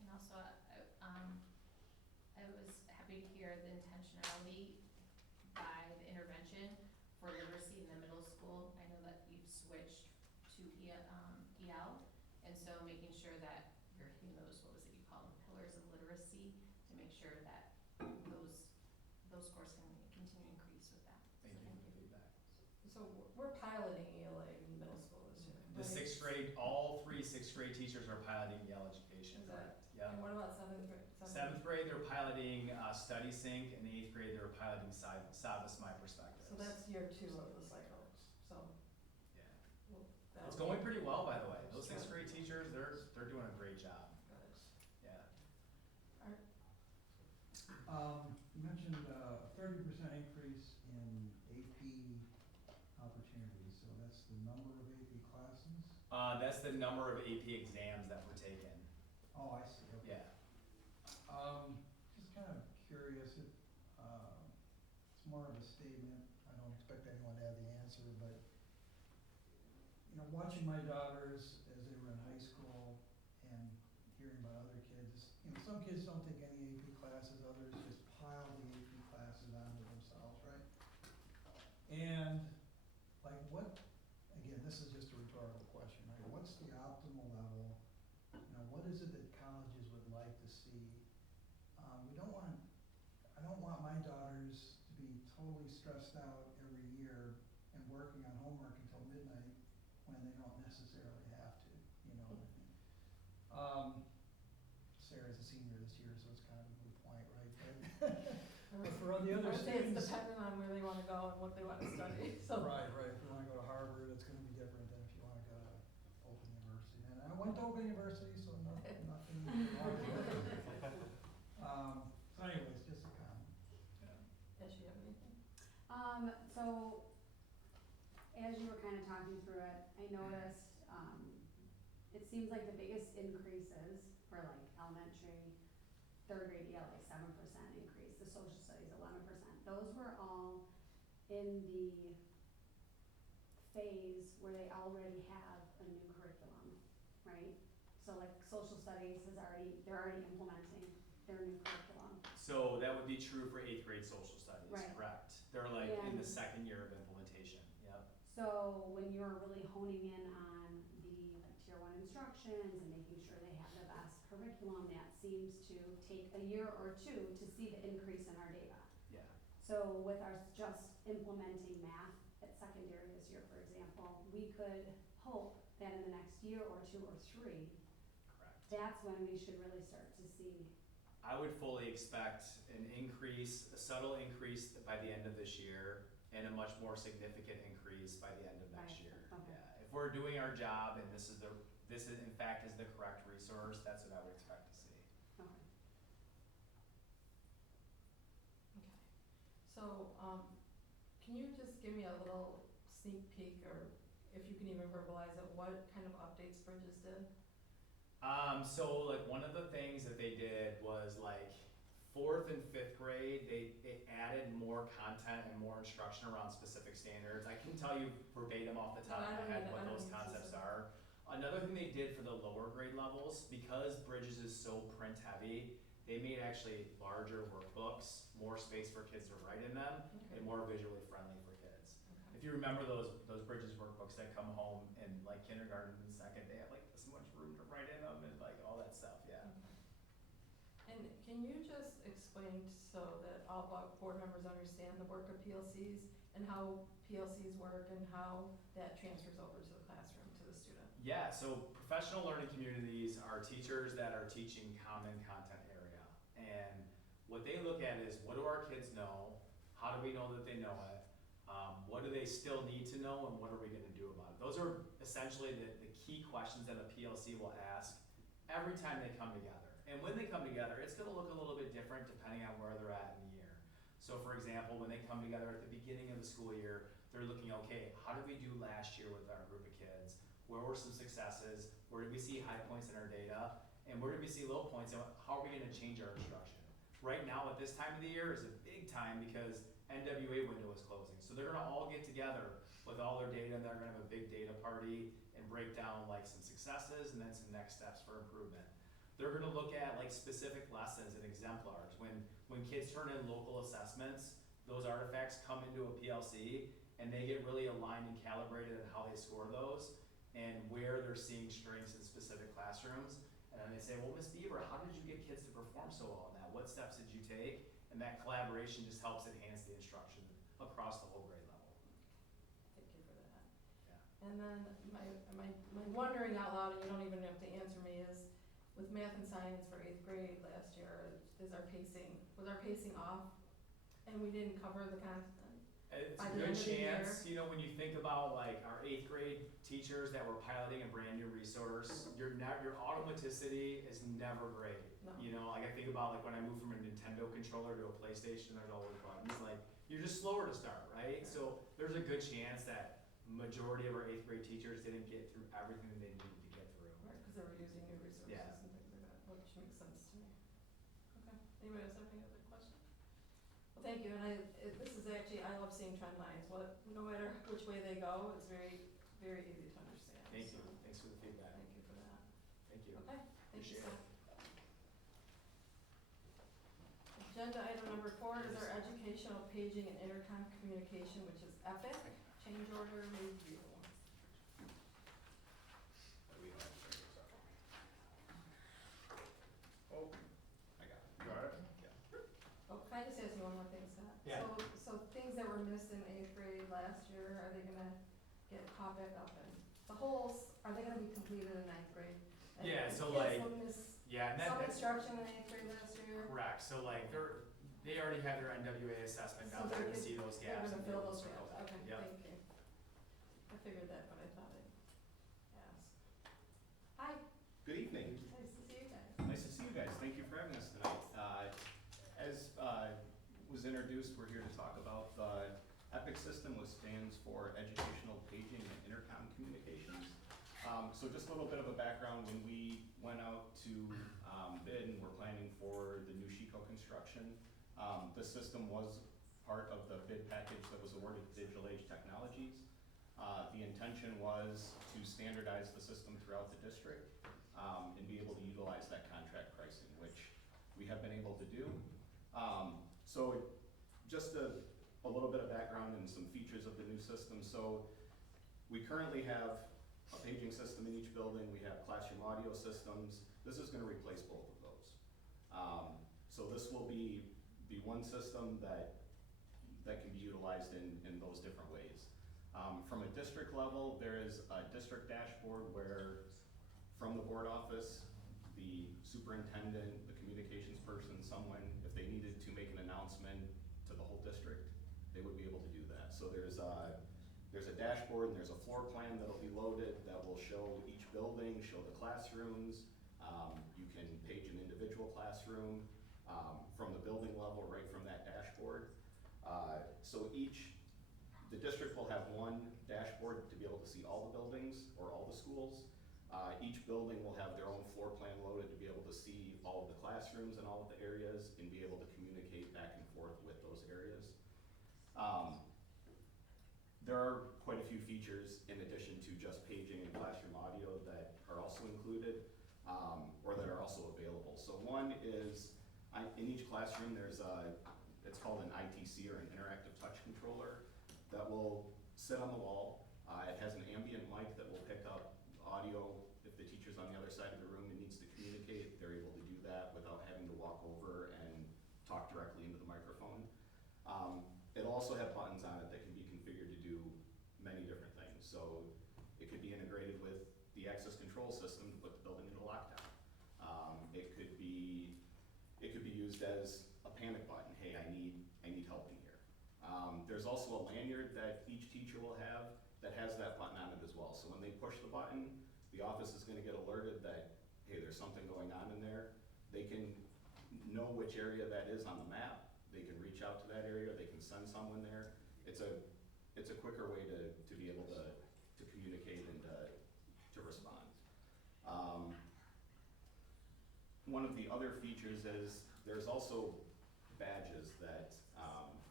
And also, I was happy to hear the intentionality by the intervention for literacy in the middle school. I know that you've switched to EL, and so making sure that you're hitting those, what was it you call them, pillars of literacy, to make sure that those scores can continue to increase with that. Thank So you for the feedback. So we're piloting ELA in middle school this year. The right? 6th grade, all 3 6th grade teachers are piloting Yale Education, Is that- correct? Yep. And what about seventh grade? 7th grade, they're piloting Study Sync, and 8th grade, they're piloting Savas My Perspectives. So that's year 2 of the cycle, so. Yeah. we'll- It's that'll going be pretty well, by the way. Those Sure. 6th grade teachers, they're doing a great job. good. Yeah. You mentioned a 30% increase in AP opportunities, so that's the number of AP classes? That's the number of AP exams that were taken. Oh, I see, okay. Yeah. Just kind of curious, it's more of a statement, I don't expect anyone to have the answer, but, you know, watching my daughters as they were in high school and hearing about other kids, you know, some kids don't take any AP classes, others just pile the AP classes onto themselves, right? And, like, what, again, this is just a rhetorical question, right? What's the optimal level? You know, what is it that colleges would like to see? I don't want my daughters to be totally stressed out every year and working on homework until midnight when they don't necessarily have to, you know? Sarah's a senior this year, so it's kind of a moot point, right? But for all the other I would say it's students. dependent on where they wanna go and what they wanna study, so. Right, right, if you wanna go to Harvard, it's gonna be different than if you wanna go to Open University, and I went to Open University, so nothing wrong with it. So anyways, just a comment. Does she have anything? So, as you were kind of talking through it, I noticed, it seems like the biggest increases for like elementary, 3rd grade ELA, 7% increase, the social studies, 11%. Those were all in the phase where they already have a new curriculum, right? So like social studies they're already implementing their new curriculum. So that would be true for 8th grade social studies, Right. correct? They're like in the And- 2nd year of implementation, yep. So when you're really honing in on the like tier 1 instructions and making sure they have the best curriculum, that seems to take a year or 2 to see the increase in our data. Yeah. So with our just implementing math at secondary this year, for example, we could hope that in the next year or 2 or 3, Correct. that's when we should really start to see. I would fully expect an increase, a subtle increase by the end of this year, and a much more significant increase by the end of next Right, year. okay. Yeah, if we're doing our job and this is in fact is the correct resource, that's what I would expect to see. Okay. Okay. So, can you just give me a little sneak peek, or if you can even verbalize it, what kind of updates Bridges did? So like one of the things that they did was like 4th and 5th grade, they added more content and more instruction around specific standards. I can tell you verbatim off the top of my head what those concepts are. Another thing they did for the lower grade levels, because Bridges is so print heavy, they made actually larger workbooks, more space for kids to write in them, Okay. and more visually friendly for kids. Okay. If you remember those Bridges workbooks that come home in like kindergarten and second, they have like this much room to write in them and like all that stuff, yeah. And can you just explain so that all board members understand the work of PLCs and how PLCs work and how that transfers over to the classroom, to the student? Yeah, so professional learning communities are teachers that are teaching common content area. And what they look at is, what do our kids know? How do we know that they know it? What do they still need to know, and what are we gonna do about it? Those are essentially the key questions that a PLC will ask every time they come together. And when they come together, it's gonna look a little bit different depending on where they're at in the year. So for example, when they come together at the beginning of the school year, they're looking, okay, how did we do last year with our group of kids? Where were some successes? Where did we see high points in our data? And where did we see low points? And how are we gonna change our instruction? Right now at this time of the year is a big time because NWA window is closing. So they're gonna all get together with all their data, and they're gonna have a big data party and break down like some successes and then some next steps for improvement. They're gonna look at like specific lessons and exemplars. When kids turn in local assessments, those artifacts come into a PLC and they get really aligned and calibrated on how they score those and where they're seeing strengths in specific classrooms. And then they say, well, Ms. Bieber, how did you get kids to perform so well in that? What steps did you take? And that collaboration just helps enhance the instruction across the whole grade level. Thank you for that. Yeah. And then my wondering out loud, and you don't even have to answer me, is with math and science for 8th grade last year, was our pacing off? And we didn't cover the content? It's By a the good end of the chance, you know, when you think about like our 8th grade teachers that were piloting a brand new resource, your automaticity is never great. No. You know, like I think about like when I moved from a Nintendo controller to a PlayStation, there's all those buttons, like you're just slower to start, right? Yeah. So there's a good chance that majority of our 8th grade teachers didn't get through everything they needed to get through. Right, because they were using new resources Yeah. and things like that, which makes sense to me. Okay, anybody else have any other questions? Well, thank you, and this is actually, I love seeing trend lines, no matter which way they go, it's very, very easy to understand. Thank so you, thanks for the feedback. Thank you for that. Thank you. Okay, thank you, Appreciate it. Scott. Agenda item number 4 is our educational paging and intercom communication, which is EPIC, change order review. Oh, I got it. You got it? Yeah. Oh, can I just ask you one more thing, Scott? Yeah. So things that were missed in 8th grade last year, are they gonna get caught back up in? Are they gonna be completed in 9th grade? Yeah, so kids like- will miss Yeah, and some that's instruction in 8th grade last year. correct. So like they already have their NWA assessment So out there to they're see those They're gaps. gonna and fill be able those to sort gaps, out. okay, Yep. thank you. I figured that, but I thought I'd ask. Hi, Good evening. nice to see you guys. Nice to see you guys. Thank you for having us tonight. As was introduced, we're here to talk about the EPIC system, which stands for Educational Paging and Intercom Communications. So just a little bit of a background, when we went out to bid and we're planning for the new Chico construction, the system was part of the bid package that was awarded to Digital Age Technologies. The intention was to standardize the system throughout the district and be able to utilize that contract pricing, which we have been able to do. So just a little bit of background and some features of the new system. So we currently have a paging system in each building. We have classroom audio systems. This is gonna replace both of those. So this will be one system that can be utilized in those different ways. From a district level, there is a district dashboard where from the board office, the superintendent, the communications person, someone, if they needed to make an announcement to the whole district, they would be able to do that. So there's a dashboard and there's a floor plan that'll be loaded that will show each building, show the classrooms. You can page an individual classroom from the building level right from that dashboard. So the district will have one dashboard to be able to see all the buildings or all the schools. Each building will have their own floor plan loaded to be able to see all of the classrooms and all of the areas and be able to communicate back and forth with those areas. There are quite a few features in addition to just paging and classroom audio that are also included, or that are also available. So one is, in each classroom there's it's called an ITC, or an interactive touch controller, that will sit on the wall. It has an ambient mic that will pick up audio. If the teacher's on the other side of the room and needs to communicate, they're able to do that without having to walk over and talk directly into the microphone. It'll also have buttons on it that can be configured to do many different things. So it could be integrated with the access control system to put the building into lockdown. It could be used as a panic button. Hey, I need help in here. There's also a lanyard that each teacher will have that has that button on it as well. So when they push the button, the office is gonna get alerted that, hey, there's something going on in there. They can know which area that is on the map. They can reach out to that area, they can send someone there. It's a quicker way to be able to communicate and to respond. One of the other features is there's also badges that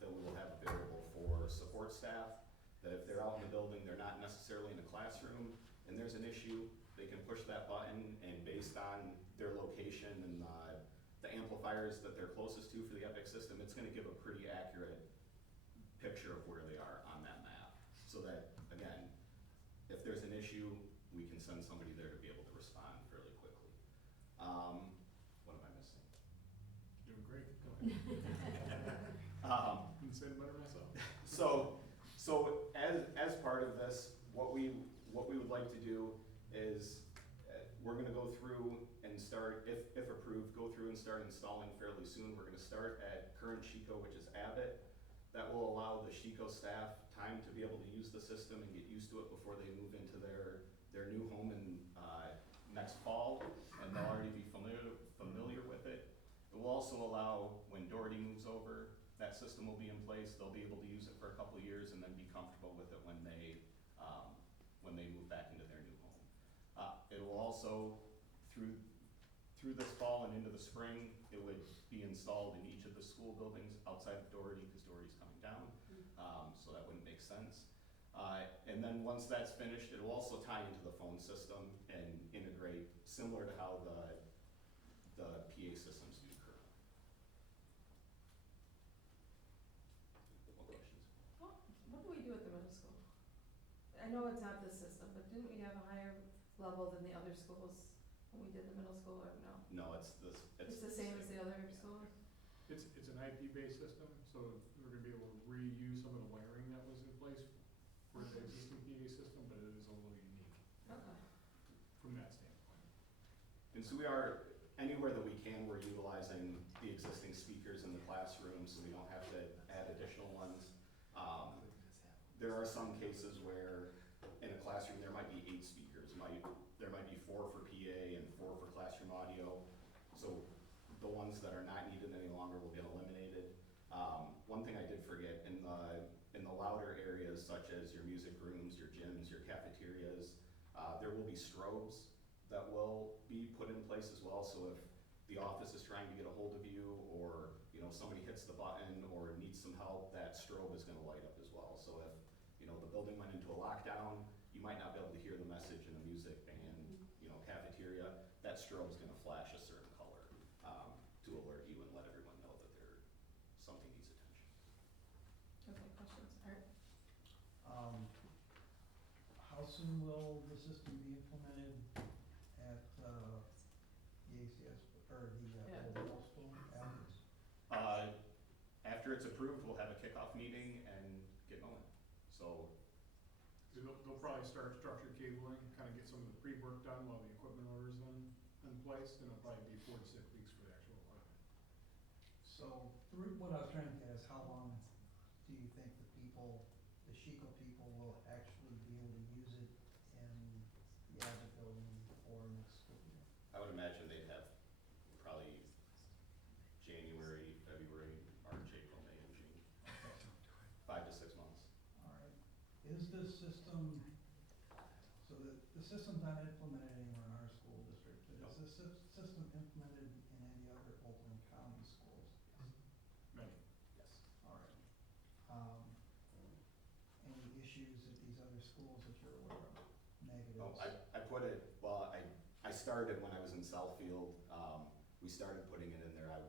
we will have available for support staff, that if they're out in the building, they're not necessarily in a classroom, and there's an issue, they can push that button, and based on their location and the amplifiers that they're closest to for the EPIC system, it's gonna give a pretty accurate picture of where they are on that map. So that, again, if there's an issue, we can send somebody there to be able to respond fairly quickly. What am I missing? Doing great, go ahead. Couldn't say it better myself. So as part of this, what we would like to do is, we're gonna go through and start, if approved, go through and start installing fairly soon. We're gonna start at current Chico, which is Abbott. That will allow the Chico staff time to be able to use the system and get used to it before they move into their new home in next fall, and they'll already be familiar with it. It will also allow, when Doherty moves over, that system will be in place. They'll be able to use it for a couple of years and then be comfortable with it when they move back into their new home. It will also, through this fall and into the spring, it would be installed in each of the school buildings outside of Doherty, because Doherty's coming down, so that wouldn't make sense. And then once that's finished, it will also tie into the phone system and integrate similar to how the PA systems do currently. What questions? What do we do at the middle school? I know it's not this system, but didn't we have a higher level than the other schools when we did the middle school, or no? No, it's It's the same as the other schools? It's an IP-based system, so we're gonna be able to reuse some of the wiring that was in place for the existing PA system, but it is a little unique Okay. from that standpoint. And so anywhere that we can, we're utilizing the existing speakers in the classroom, so we don't have to add additional ones. There are some cases where in a classroom there might be 8 speakers, there might be 4 for PA and 4 for classroom audio. So the ones that are not needed any longer will get eliminated. One thing I did forget, in the louder areas such as your music rooms, your gyms, your cafeterias, there will be strobes that will be put in place as well. So if the office is trying to get a hold of you, or somebody hits the button or needs some help, that strobe is gonna light up as well. So if the building went into a lockdown, you might not be able to hear the message in a music band, cafeteria, that strobe is gonna flash a certain color to alert you and let everyone know that something needs attention. Okay, questions? Art? How soon will the system be implemented at the ACS, or the middle school afterwards? After it's approved, we'll have a kickoff meeting and get going. So They'll probably start structured cabling, kind of get some of the pre-work done while the equipment order's in place, and it'll probably be 4 to 6 weeks for the actual equipment. So, what I was trying to get is, how long do you think the Chico people will actually be able to use it in the Abbott building before next school year? I would imagine they'd have probably January, February, March, April, May, and June. 5 to 6 months. All right. Is this system, so the system's not implemented anywhere in our system implemented in any other Oakland County schools? Many. Yes. All right. Any issues at these other schools that you're aware of? Negatives? Oh, I put it, well, I started when I was in Southfield, we started putting it in there, I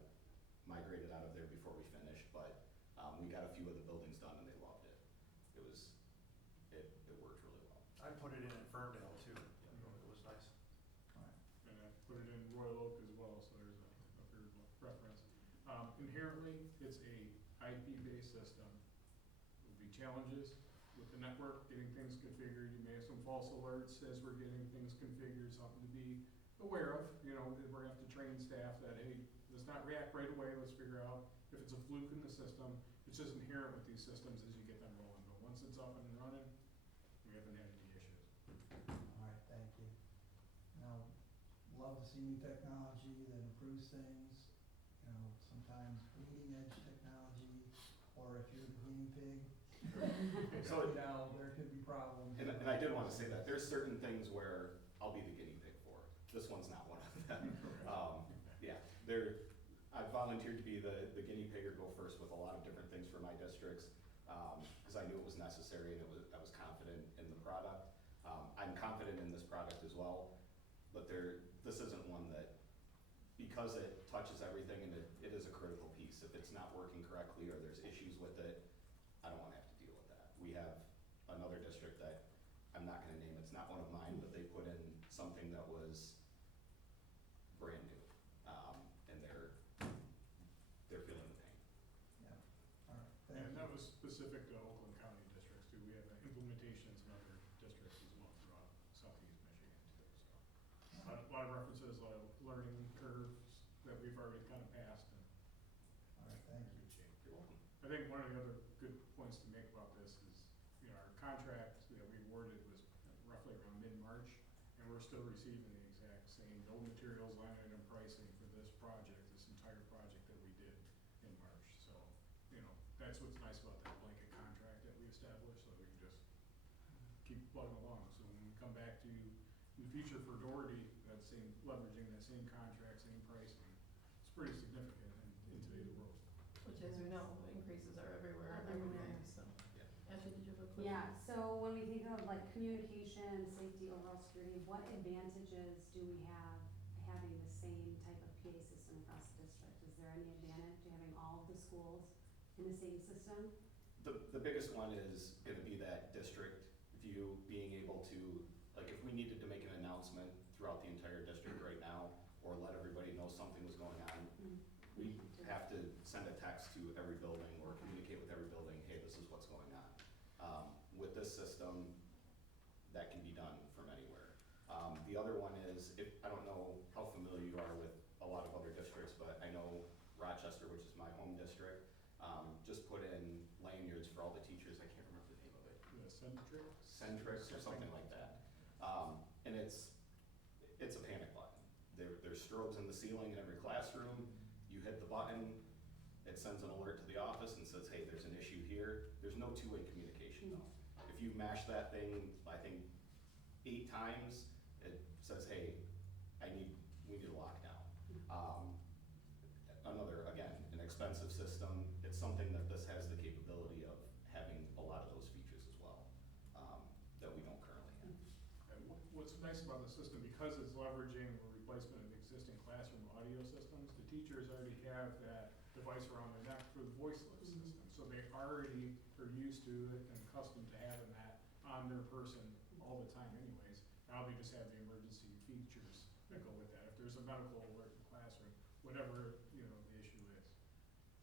migrated out of there before we finished, but, we got a few of the buildings done and they loved it. It worked really well. I put it in Ferndale too, it was nice. All right. And I put it in Royal Oak as well, so there's a third reference. Inherently, it's a IP-based system. There'll be challenges with the network, getting things configured. You may have some false alerts as we're getting things configured, something to be aware of. You know, that we're gonna have to train staff that, hey, let's not react right away, let's figure out if it's a fluke in the system. It's just inherent with these systems as you get them rolling, but once it's up and running, we haven't had any issues. All right, thank you. Now, love to see new technology that improves things, you know, sometimes bleeding edge technology, or if you're the guinea pig, So, you know, there could be problems. and I did want to say that, there's certain things where I'll be the guinea pig for. This one's not one of them. Yeah, I volunteered to be the guinea pig or go first with a lot of different things for my districts, because I knew it was necessary and I was confident in the product. I'm confident in this product as well, but this isn't one that, because it touches everything and it is a critical piece. If it's not working correctly or there's issues with it, I don't wanna have to deal with that. We have another district that I'm not gonna name, it's not one of mine, but they put in something that was brand new, and they're feeling the pain. Yeah, all right, thank And you. that was specific to Oakland County districts too. We have implementations in other districts as well throughout southeast Michigan too, so. A lot of references, a lot of learning curves that we've already kind of passed and All right, thank in you. good shape. You're welcome. I think one of the other good points to make about this is, you know, our contract that we awarded was roughly around mid-March, and we're still receiving the exact same bill of materials, line item pricing for this project, this entire project that we did in March. So, you know, that's what's nice about that blanket contract that we established, so we can just keep plugging along. So when we come back to in the future for Doherty, leveraging that same contract, same pricing, it's pretty significant in today's world. Which, as we know, increases are everywhere, Everywhere. everything, so. Yeah. Ashley, did you have a question? Yeah, so when we think of like communication, safety, overall security, what advantages do we have having the same type of PA system across the district? Is there any advantage to having all of the schools in the same system? The biggest one is gonna be that district view, being able to, like, if we needed to make an announcement throughout the entire district right now, or let everybody know something was going on, we have to send a text to every building or communicate with every building, hey, this is what's going on. With this system, that can be done from anywhere. The other one is, I don't know how familiar you are with a lot of other districts, but I know Rochester, which is my home district, just put in lanyards for all the teachers, I can't remember the name of it. The Centric? Centrix or something like that. And it's a panic button. There's strobes in the ceiling in every classroom. You hit the button, it sends an alert to the office and says, hey, there's an issue here. There's no two-way communication though. If you mash that thing, I think 8 times, it says, hey, we need a lockdown. Another, again, an expensive system. It's something that this has the capability of having a lot of those features as well, that we don't currently have. And what's nice about the system, because it's leveraging a replacement of existing classroom audio systems, the teachers already have that device around their neck for the voiceless system. So they already are used to it and accustomed to having that on their person all the time anyways. Now they just have the emergency features that go with that. If there's a medical alert in the classroom, whatever, you know, the issue is.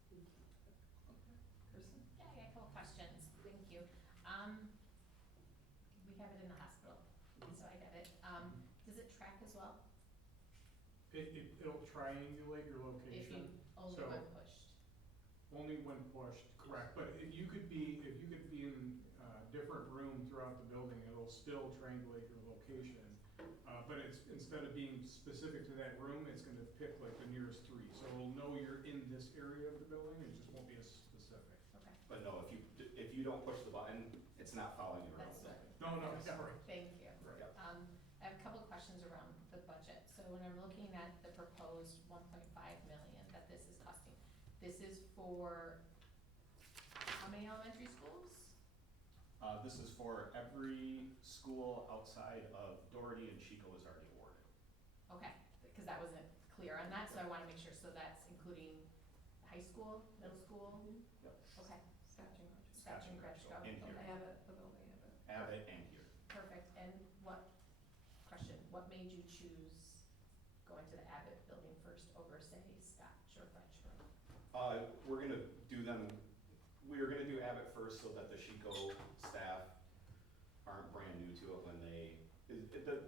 Kirsten? Yeah, I got a couple questions, thank you. We have it in the hospital, so I get it. Does it track as well? It'll triangulate your If location. you only So- when pushed? Only when pushed, correct, but if you could be in a different room throughout the building, it'll still triangulate your location. But it's, instead of being specific to that room, it's gonna pick like the nearest 3, so it'll know you're in this area of the building, it just won't be as specific. Okay, But no, if you don't push the button, it's not following you around. that's what, No, yeah, right. thank you. Right. Yep. I have a couple questions around the budget. So when I'm looking at the proposed 1.5 million that this is costing, this is for how many elementary schools? This is for every school outside of Doherty and Chico is already awarded. Okay, because that wasn't clear on that, so I wanna make sure, so that's including high school, middle school? Yep. Okay, Scotch and Scotch and Gretsch, In okay, here. Abbott, the building Abbott. Abbott and here. perfect, and what made you choose going to the Abbott building first over, say, Scotch or Frenchburg? We're gonna do them, we are gonna do Abbott first so that the Chico staff aren't brand new to it when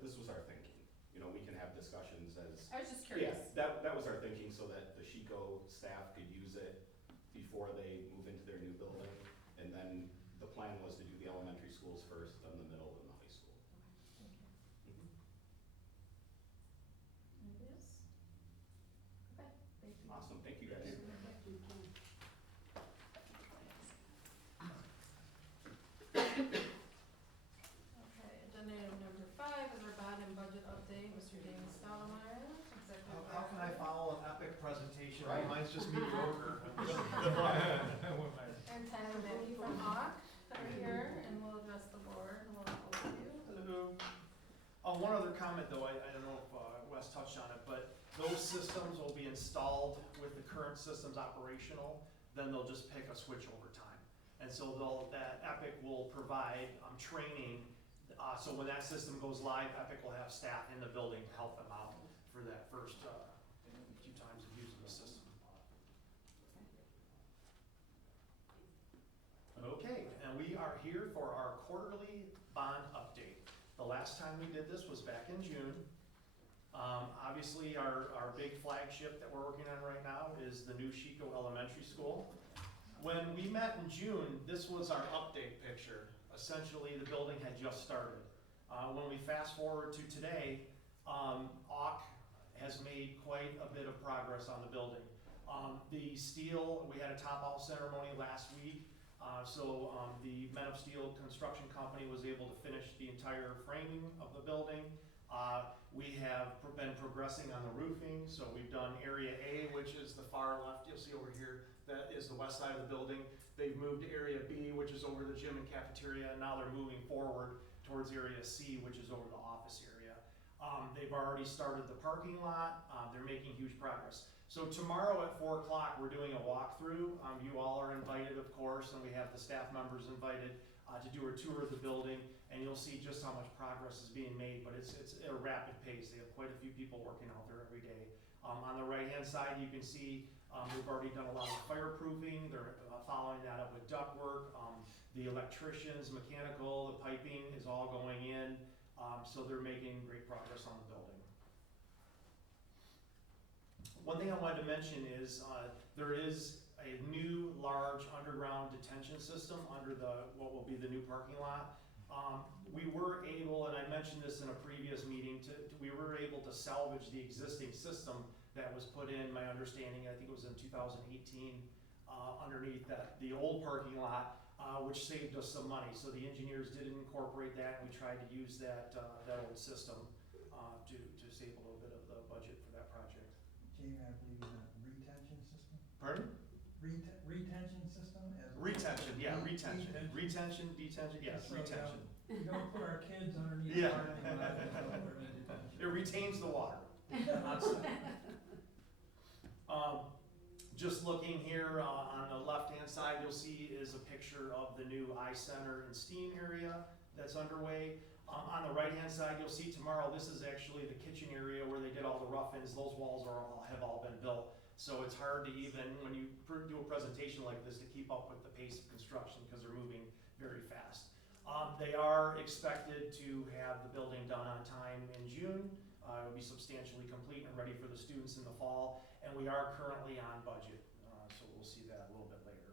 this was our thinking. You know, we can have discussions as. I was just curious. Yeah, that was our thinking, so that the Chico staff could use it before they move into their new building. And then the plan was to do the elementary schools first, then the middle, and the high school. Thank you. Mhm. Anybody else? Okay, thank you. Awesome, thank you guys. Okay, agenda item number 5 is our bond and budget update, Mr. David Stottlemyre, executive. How can I follow an epic presentation? Right. Mine's just mediocre. And Tyler Benke from Hawk are here, and we'll address the board, and we'll overview. Hello. One other comment though, I don't know if Wes touched on it, but those systems will be installed with the current systems operational, then they'll just pick a switch over time. And so that Epic will provide training, so when that system goes live, Epic will have staff in the building to help them out for that first few times of using the system. Okay, and we are here for our quarterly bond update. The last time we did this was back in June. Obviously, our big flagship that we're working on right now is the new Chico Elementary School. When we met in June, this was our update picture. Essentially, the building had just started. When we fast forward to today, AUK has made quite a bit of progress on the building. The steel, we had a top-out ceremony last week. So the Men of Steel Construction Company was able to finish the entire framing of the building. We have been progressing on the roofing, so we've done Area A, which is the far left, you'll see over here, that is the west side of the building. They've moved to Area B, which is over the gym and cafeteria, and now they're moving forward towards Area C, which is over the office area. They've already started the parking lot, they're making huge progress. So tomorrow at 4 o'clock, we're doing a walkthrough. You all are invited, of course, and we have the staff members invited to do a tour of the building, and you'll see just how much progress is being made, but it's at a rapid pace. They have quite a few people working out there every day. On the right-hand side, you can see we've already done a lot of fireproofing. They're following that up with ductwork. The electricians, mechanical, the piping is all going in, so they're making great progress on the building. One thing I wanted to mention is there is a new large underground detention system under what will be the new parking lot. We were able, and I mentioned this in a previous meeting, we were able to salvage the existing system that was put in, my understanding, I think it was in 2018, underneath the old parking lot, which saved us some money. So the engineers did incorporate that, and we tried to use that old system to save a little bit of the budget for that project. Jamie, I believe is a retention system? Pardon? Retention system? Retention, yeah, retention. Detention. Retention, detention, yes, So, retention. We don't put our kids underneath Yeah. the parking lot, we don't put them in detention. It retains the water. Just looking here on the left-hand side, you'll see is a picture of the new iCenter and STEAM area that's underway. On the right-hand side, you'll see tomorrow, this is actually the kitchen area where they did all the rough-ins. Those walls have all been built. So it's hard to even, when you do a presentation like this, to keep up with the pace of construction because they're moving very fast. They are expected to have the building done on time in June. It will be substantially complete and ready for the students in the fall, and we are currently on budget, so we'll see that a little bit later.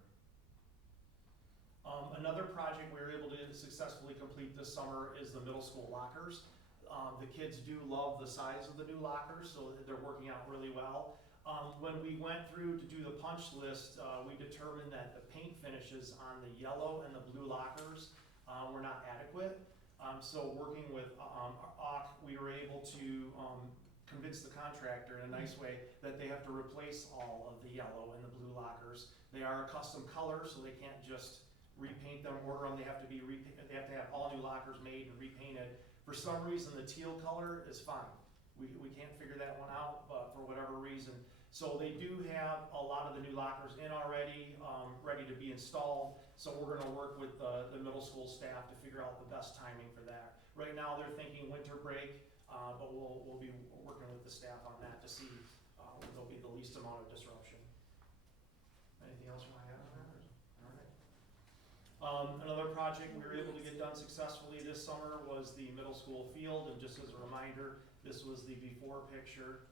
Another project we were able to successfully complete this summer is the middle school lockers. The kids do love the size of the new lockers, so they're working out really well. When we went through to do the punch list, we determined that the paint finishes on the yellow and the blue lockers were not adequate. So working with AUK, we were able to convince the contractor in a nice way that they have to replace all of the yellow and the blue lockers. They are a custom color, so they can't just repaint them, order them, they have to have all new lockers made and repainted. For some reason, the teal color is fine. We can't figure that one out, but for whatever reason. So they do have a lot of the new lockers in already, ready to be installed. So we're gonna work with the middle school staff to figure out the best timing for that. Right now, they're thinking winter break, but we'll be working with the staff on that to see where there'll be the least amount of disruption. Anything else you want to add on that? All right. Another project we were able to get done successfully this summer was the middle school field, and just as a reminder, this was the before picture,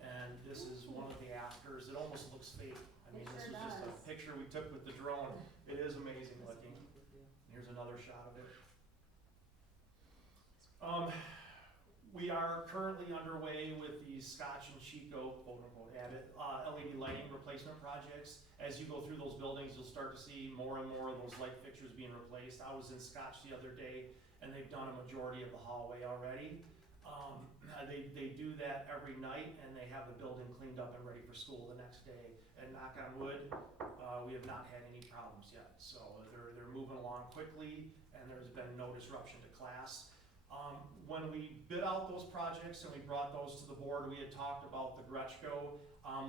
and this is one of the afters. It almost looks fake. I mean, this was just a picture we took with the drone. It is amazing looking. Here's another shot of it. We are currently underway with the Scotch and Chico, quote unquote, LED lighting replacement projects. As you go through those buildings, you'll start to see more and more of those light fixtures being replaced. I was in Scotch the other day, and they've done a majority of the hallway already. They do that every night, and they have the building cleaned up and ready for school the next day. And knock on wood, we have not had any problems yet. So they're moving along quickly, and there's been no disruption to class. When we bid out those projects and we brought those to the board, we had talked about the Gretschko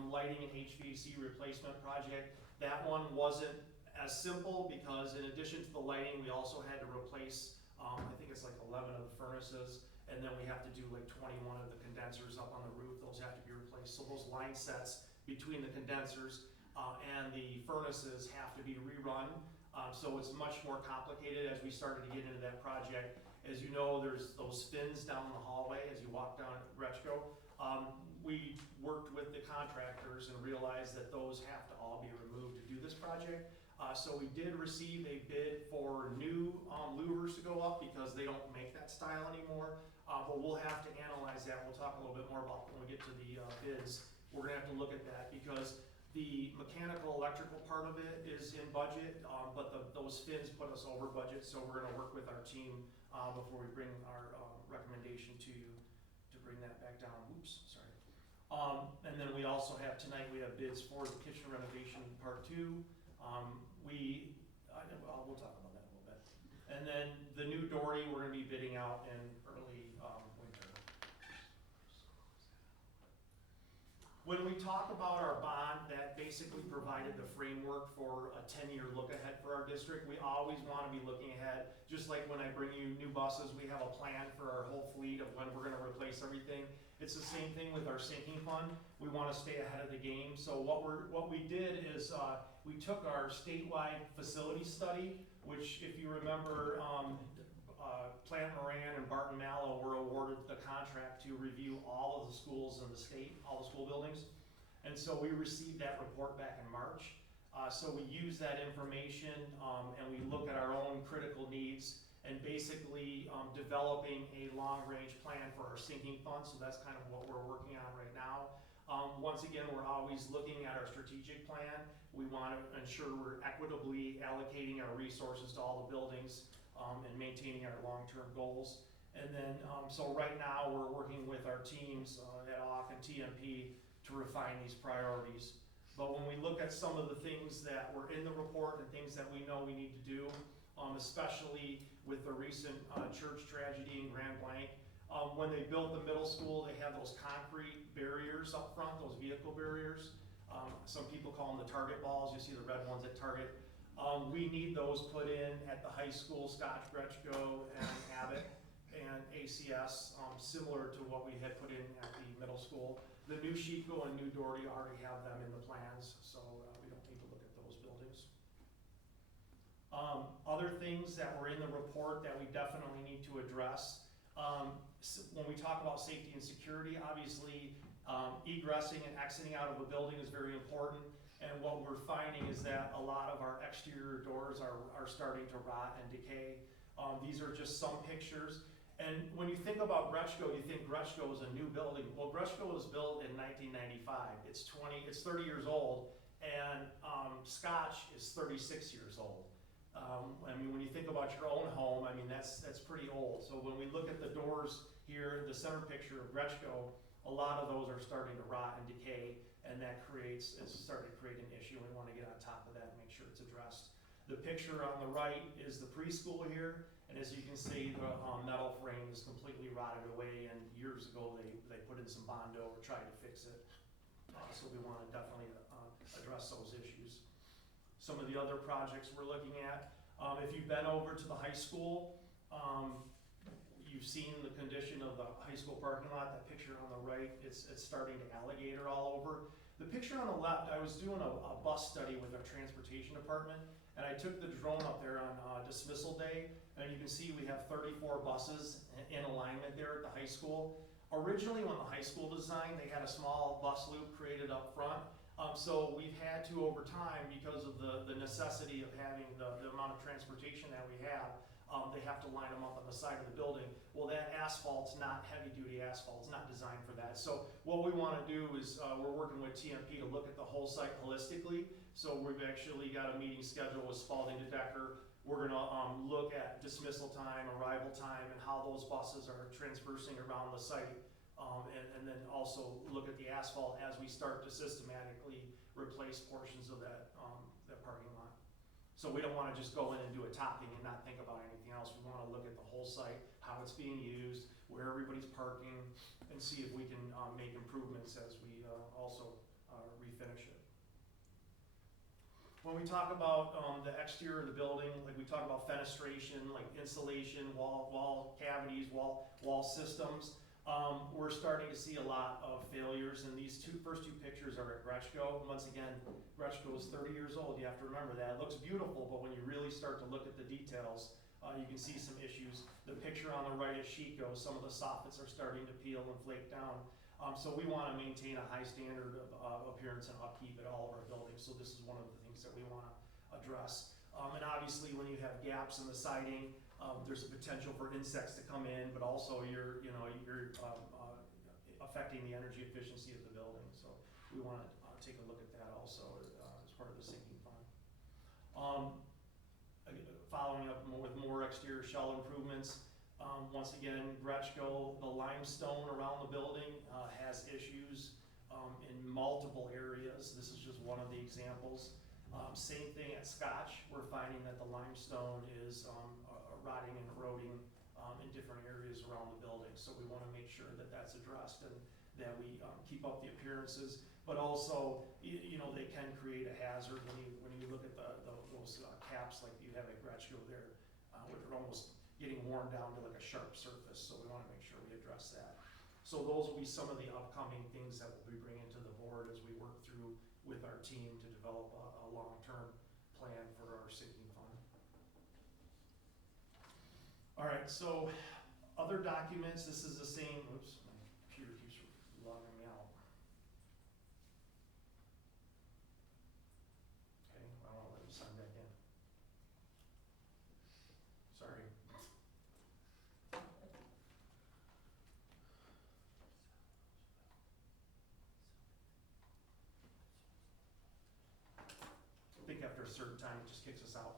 lighting and HVAC replacement project. That one wasn't as simple because in addition to the lighting, we also had to replace, I think it's like 11 of the furnaces, and then we have to do like 21 of the condensers up on the roof. Those have to be replaced. So those line sets between the condensers and the furnaces have to be rerun. So it's much more complicated as we started to get into that project. As you know, there's those fins down the hallway as you walk down Gretschko. We worked with the contractors and realized that those have to all be removed to do this project. So we did receive a bid for new louvers to go up because they don't make that style anymore. But we'll have to analyze that. We'll talk a little bit more about when we get to the bids. We're gonna have to look at that because the mechanical electrical part of it is in budget, but those fins put us over budget. So we're gonna work with our team before we bring our recommendation to you to bring that back down. Oops, sorry. And then we also have tonight, we have bids for the kitchen renovation part 2. We'll talk about that a little bit. And then the new Dory, we're gonna be bidding out in early winter. When we talk about our bond, that basically provided the framework for a 10-year look ahead for our district. We always wanna be looking ahead. Just like when I bring you new buses, we have a plan for our whole fleet of when we're gonna replace everything. It's the same thing with our sinking fund. We wanna stay ahead of the game. So what we did is we took our statewide facility study, which if you remember, Plant Moran and Barton Mallow were awarded the contract to review all of the schools in the state, all the school buildings. And so we received that report back in March. So we use that information and we look at our own critical needs and basically developing a long-range plan for our sinking fund. So that's kind of what we're working on right now. Once again, we're always looking at our strategic plan. We want to ensure we're equitably allocating our resources to all the buildings and maintaining our long-term goals. And then, so right now we're working with our teams at AUK and TMP to refine these priorities. But when we look at some of the things that were in the report and things that we know we need to do, especially with the recent church tragedy in Grand Blanc, when they built the middle school, they have those concrete barriers up front, those vehicle barriers. Some people call them the target balls. You see the red ones at Target. We need those put in at the high school, Scotch, Gretschko, and Abbott, and ACS, similar to what we had put in at the middle school. The new Chico and new Doherty already have them in the plans, so we don't need to look at those buildings. Other things that were in the report that we definitely need to address. When we talk about safety and security, obviously egressing and exiting out of a building is very important. And what we're finding is that a lot of our exterior doors are starting to rot and decay. These are just some pictures. And when you think about Gretschko, you think Gretschko is a new building. Well, Gretschko was built in 1995. It's 30 years old, and Scotch is 36 years old. I mean, when you think about your own home, I mean, that's pretty old. So when we look at the doors here, the center picture of Gretschko, a a lot of those are starting to rot and decay, and that is starting to create an issue. We wanna get on top of that and make sure it's addressed. The picture on the right is the preschool here, and as you can see, the metal frame is completely rotted away, and years ago, they put in some Bondo or tried to fix it. So we wanna definitely address those issues. Some of the other projects we're looking at, if you've been over to the high school, you've seen the condition of the high school parking lot. That picture on the right, it's starting to alligator all over. The picture on the left, I was doing a bus study with our transportation department, and I took the drone up there on dismissal day, and you can see we have 34 buses in alignment there at the high school. Originally, when the high school designed, they had a small bus loop created up front. So we've had to, over time, because of the necessity of having the amount of transportation that we have, they have to line them up on the side of the building. Well, that asphalt's not heavy-duty asphalt, it's not designed for that. So what we wanna do is, we're working with TMP to look at the whole site holistically. So we've actually got a meeting scheduled with Spalding to Decker. We're gonna look at dismissal time, arrival time, and how those buses are transversing around the site. And then also look at the asphalt as we start to systematically replace portions of that parking lot. So we don't wanna just go in and do a topping and not think about anything else. We wanna look at the whole site, how it's being used, where everybody's parking, and see if we can make improvements as we also refinish it. When we talk about the exterior of the building, like we talk about fenestration, like insulation, wall cavities, wall systems, we're starting to see a lot of failures, and these first two pictures are at Grechko. Once again, Grechko is 30 years old, you have to remember that. It looks beautiful, but when you really start to look at the details, you can see some issues. The picture on the right is Chico. Some of the soffits are starting to peel and flake down. So we want to maintain a high standard of appearance and upkeep at all of our buildings, so this is one of the things that we want to address. And obviously, when you have gaps in the siding, there's a potential for insects to come in, but also you're affecting the energy efficiency of the building. So we want to take a look at that also as part of the sinking fund. Following up with more exterior shell improvements. Once again, Grechko, the limestone around the building has issues in multiple areas. This is just one of the examples. Same thing at Scotch. We're finding that the limestone is rotting and eroding in different areas around the building. So we want to make sure that that's addressed and that we keep up the appearances. But also, they can create a hazard when you look at those caps like you have at Grechko there, where they're almost getting worn down to like a sharp surface. So we want to make sure we address that. So those will be some of the upcoming things that we'll be bringing to the board as we work through with our team to develop a long-term plan for our sinking fund. All right, so other documents, this is the same, oops, my computer keeps logging me out. Okay, I want to let you sign back in. Sorry. I think after a certain time, it just kicks us out.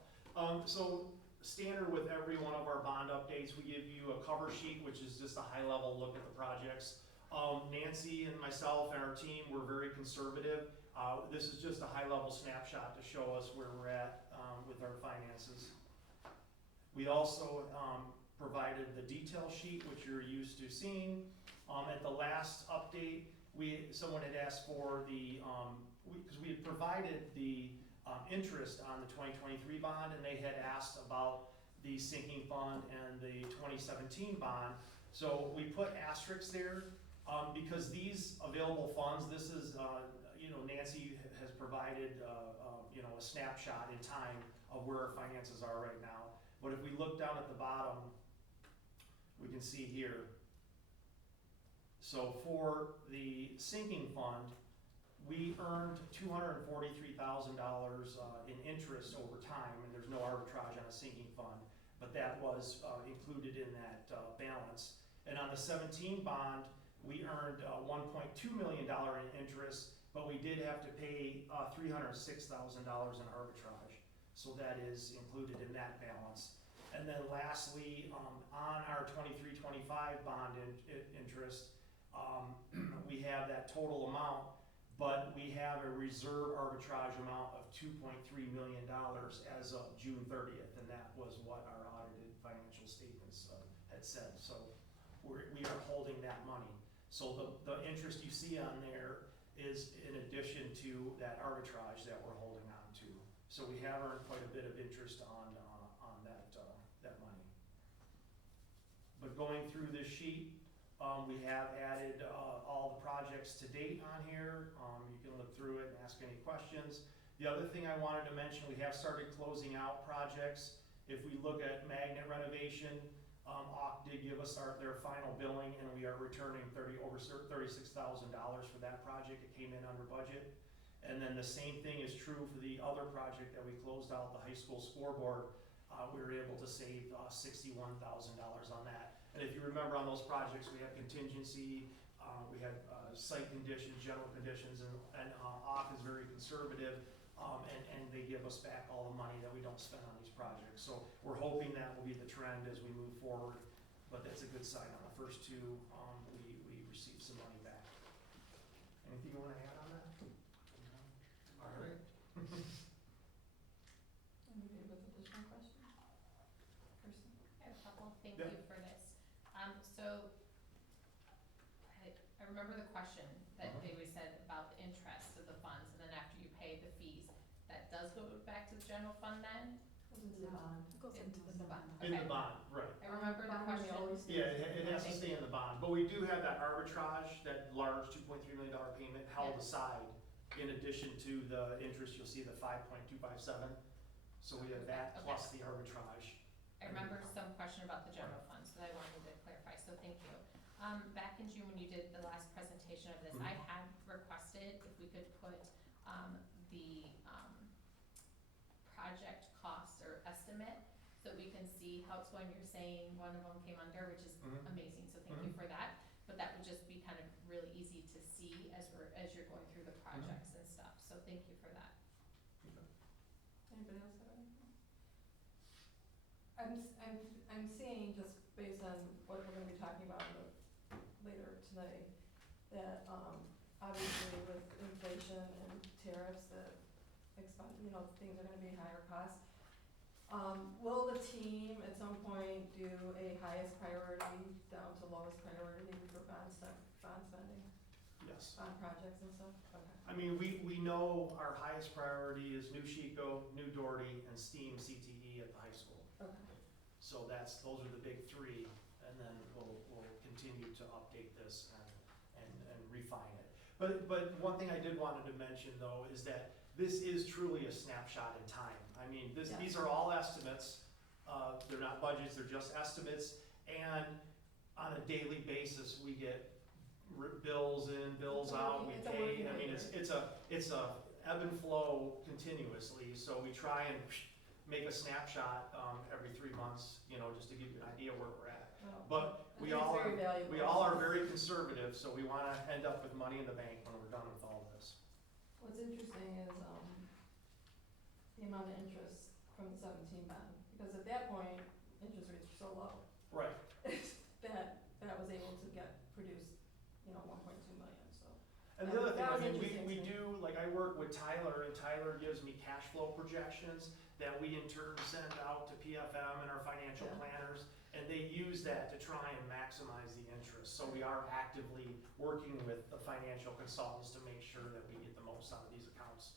So standard with every one of our bond updates, we give you a cover sheet, which is just a high-level look at the projects. Nancy and myself and our team, we're very conservative. This is just a high-level snapshot to show us where we're at with our finances. We also provided the detail sheet, which you're used to seeing. At the last update, someone had asked for because we had provided the interest on the 2023 bond, and they had asked about the sinking fund and the 2017 bond. So we put asterisks there because these available funds, this is, Nancy has provided, a snapshot in time of where our finances are right now. But if we look down at the bottom, we can see here. So for the sinking fund, we earned $243,000 in interest over time, and there's no arbitrage on a sinking fund, but that was included in that balance. And on the 17 bond, we earned $1.2 million in interest, but we did have to pay $306,000 in arbitrage. So that is included in that balance. And then lastly, on our 23-25 bond interest, have that total amount, but we have a reserve arbitrage amount of $2.3 million as of June 30th, and that was what our audited financial statements had said. So we are holding that money. So the interest you see on there is in addition to that arbitrage that we're holding on to. So we have earned quite a bit of interest on that money. But going through this sheet, we have added all the projects to date on here. You can look through it and ask any questions. The other thing I wanted to mention, we have started closing out projects. If we look at magnet renovation, OC did give us their final billing, and we are returning over $36,000 for that project. It came in under budget. And then the same thing is true for the other project that we closed out, the high school scoreboard. We were able to save $61,000 on that. And if you remember on those projects, we had contingency, we had site conditions, general conditions, and OC is very conservative, and they give us back all the money that we don't spend on these projects. So we're hoping that will be the trend as we move forward, but that's a good sign. On the first two, we received some money back. Anything you want to add on that? All right. Anybody with additional questions? Kirsten? I have a couple, thank Yeah. you for this. So, I remember the question that David said about the interest of the funds, and then after you pay the fees, that does go back to the general fund then? Goes into the bond. It goes into the bond. In Okay. the bond, right. I remember the Bond money question. always stays. Yeah, it has to stay in the bond, but we do have that arbitrage, that large $2.3 million payment held Yeah. aside in addition to the interest, you'll see the 5.257. So we have that Okay. plus the arbitrage. I remember some question about the general funds that I wanted to clarify, so thank you. Back in June when you did the last presentation of this, I had requested if we could put, the, project cost or estimate, so we can see how it's going. You're saying one of them came under, which is amazing, so thank you for that. But that would just be kind of really easy to see as you're going through the projects and stuff, so thank you for that. Anybody else have anything? I'm seeing, just based on what we're gonna be talking about later today, that, obviously with inflation and tariffs, that things are gonna be higher costs. Will the team at some point do a highest priority down to lowest priority for bond spending Yes. on projects and stuff? Okay. I mean, we know our highest priority is New Chico, New Doherty, and STEAM CTE at the high school. Okay. So those are the big three, and then we'll continue to update this and refine it. But one thing I did wanted to mention though is that this is truly a snapshot in time. I mean, Yeah. these are all estimates. They're not budgets, they're just estimates. And on a daily basis, we get bills in, bills out, we It's a pay. working I mean, paper. it's a ebb and flow continuously. So we try and make a snapshot every 3 months, just to give you an idea where we're at. Well, But I we think it's all very valuable. we all are very conservative, so we want to end up with money in the bank when we're done with all of this. What's interesting is, the amount of interest from the 17 bond, because at that point, interest rates were so low, Right. that was able to produce, 1.2 million, so. And the other thing, That I was mean, interesting we too. do, like I work with Tyler, and Tyler gives me cash flow projections that we in turn send out to PFM and our financial Yeah. planners, and they use that to try and maximize the interest. So we are actively working with the financial consultants to make sure that we get the most out of these accounts.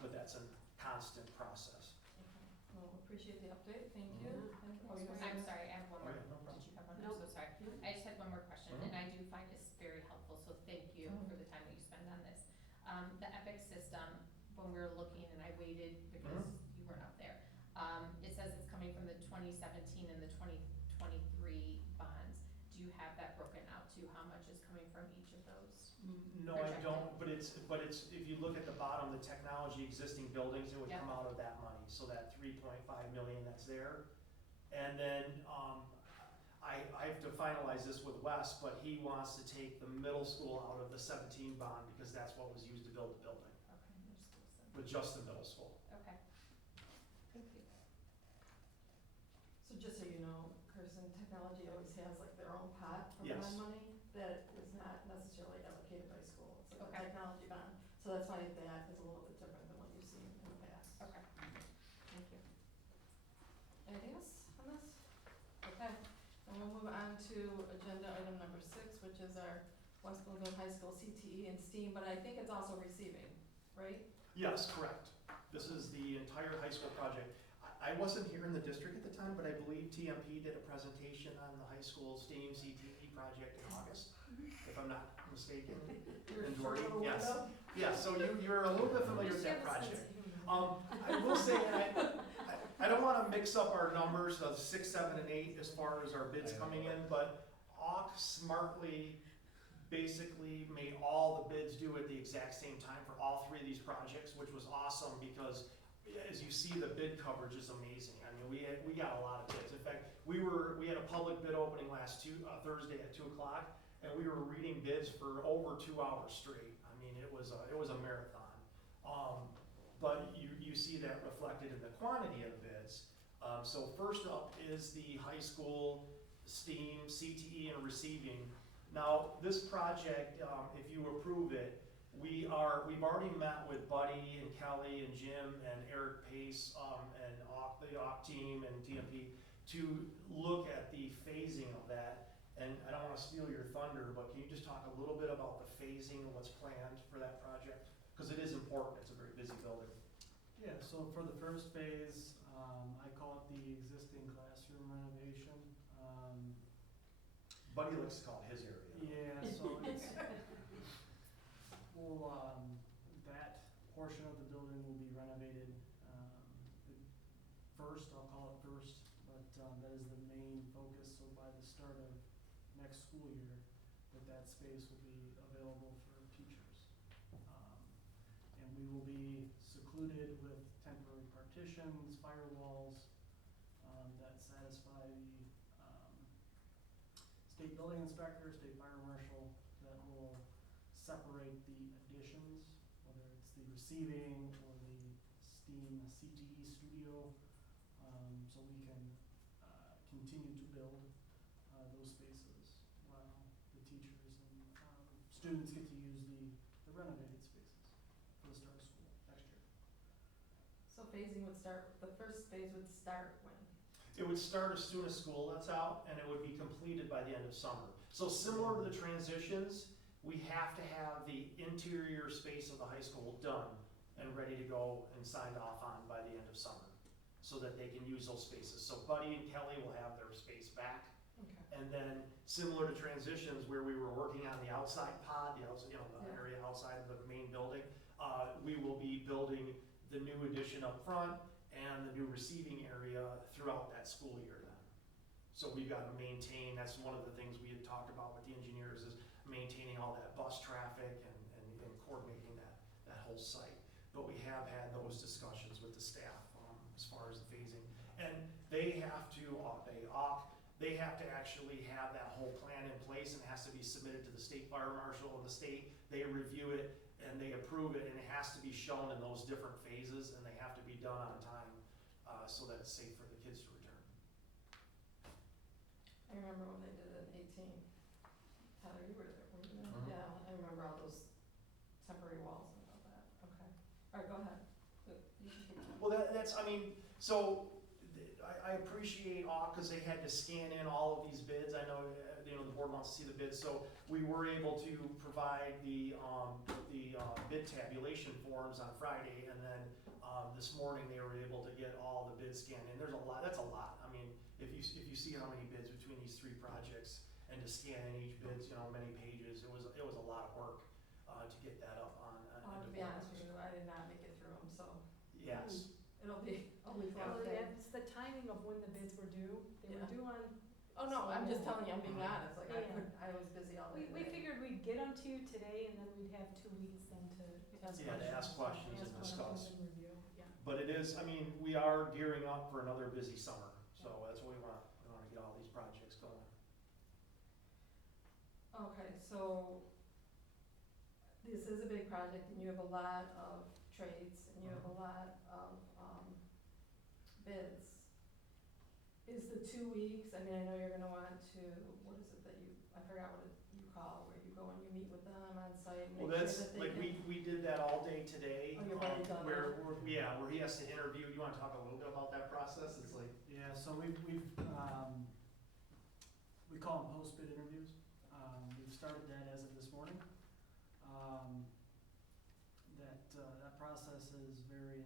But that's a constant process. Okay. Well, appreciate the update, thank you. Mhm. And- oh, you were I'm saying- sorry, I have one more. Okay, no problem. Did you have one? Nope. I'm so sorry. I just had one more question, and I do find this very helpful, so thank you Mhm. for the time that you spend on this. The Epic system, when we were looking, and I waited because you weren't up there, it says it's coming from the 2017 and the 2023 bonds. Do you have that broken out to how much is coming from each of those? No, I don't, but it's, if you look at the bottom, the technology existing buildings, it would Yeah. come out of that money, so that 3.5 million that's there. And then, I have to finalize this with Wes, but he wants to take the middle school out of the 17 bond, because that's what was used to build the building, Okay, middle school, so, with just the middle school. okay. Thank you. So just so you know, Kirsten, technology always has like their own pot for Yes. bond money that is not necessarily allocated by school. So that's why that is a little bit different than what you've seen in the past. Okay, thank you. Anything else on this? Okay, and we'll move on to agenda item number 6, which is our West Bloomfield High School CTE and STEAM, but I think it's also receiving, right? Yes, correct. This is the entire high school project. I wasn't here in the district at the time, but I believe TMP did a presentation on the high school STEAM CTE project in August, if I'm not mistaken. Your And short Dory, little yes. window. Yeah, so you're a little bit familiar with that project. I will say, I don't wanna mix up our numbers of 6, 7, and 8 as far as our bids coming in, but AUK smartly basically made all the bids due at the exact same time for all 3 of these projects, which was awesome because as you see, the bid coverage is amazing. I mean, we got a lot of bids. In fact, we had a public bid opening last Thursday at 2 o'clock, and we were reading bids for over 2 hours straight. I mean, it was a marathon. But you see that reflected in the quantity of bids. So first up is the high school STEAM, CTE, and receiving. Now, this project, if you approve it, we've already met with Buddy and Kelly and Jim and Eric Pace and the AUK team and TMP to look at the phasing of that. And I don't want to steal your thunder, but can you just talk a little bit about the phasing and what's planned for that project? Because it is important. It's a very busy building. Yeah, so for the first phase, I call it the existing classroom renovation. Buddy likes to call it his area. Yeah, so it's, that portion of the building will be renovated, first, I'll call it first, but, that is the main focus, so by the start of next school year, that space will be available for teachers. And we will be secluded with temporary partitions, firewalls, that satisfy the, state building inspector, state fire marshal, that will separate the additions, whether it's the receiving or the STEAM CTE studio, so we can continue to build those spaces while the teachers and students get to use the renovated spaces for the start of school next year. So phasing would start, the first phase would start when? It would start as soon as school lets out, and it would be completed by the end of summer. So similar to the transitions, we have to have the interior space of the high school done and ready to go and signed off on by the end of summer, so that they can use those spaces. So Buddy and Kelly will have their space back. Okay. And then similar to transitions where we were working on the outside pod, the outside, the Yeah. area outside of the main building, we will be building the new addition up front and the new receiving area throughout that school year then. So we've got to maintain, that's one of the things we had talked about with the engineers, is maintaining all that bus traffic and coordinating that whole site. But we have had those discussions with the staff as far as the phasing. And they have to, they have to actually have that whole plan in place, and it has to be submitted to the state fire marshal and the state. They review it and they approve it, and it has to be shown in those different phases, and they have to be done on time so that it's safe for the kids to return. I remember when they did it in 18. Tyler, you were there, weren't you? Mhm. Yeah, I remember all those temporary walls and all that. Okay. All right, go ahead. You can keep going. Well, that's, I mean, so I appreciate AUK because they had to scan in all of these bids. I know, the board wants to see the bids, so we were able to provide the bid tabulation forms on Friday, and then this morning they were able to get all the bids scanned in. There's a lot, that's a lot. I mean, if you see how many bids between these 3 projects, and to scan in each bid's, many pages, it was a lot of work to get that up on. To be honest with you, I did not make it through them, so Yes. it'll be only for Well, a day. it's the timing of when the bids were due. They were Yeah. due on, Oh, no, I'm just telling you, I'm being Mhm. honest, like, Yeah. I was busy all day we today. figured we'd get them to you today, and then we'd have 2 weeks then to Ask Yeah, to ask questions and ask discuss. and review, yeah. But it is, I mean, we are gearing up for another busy summer, so that's what we want. We want to get all these projects going. Okay, so this is a big project, and you have a lot of trades, and you have a lot of bids. Is the 2 weeks, I mean, I know you're gonna want to, what is it that I forgot what you call, where you go and you meet with them on site and Well, make sure that's, that they like, can. we did that all on where he has to interview. You wanna talk a little bit about that process? It's like, Yeah, so we call them post-bid interviews. We've started that as of this morning. That process is very,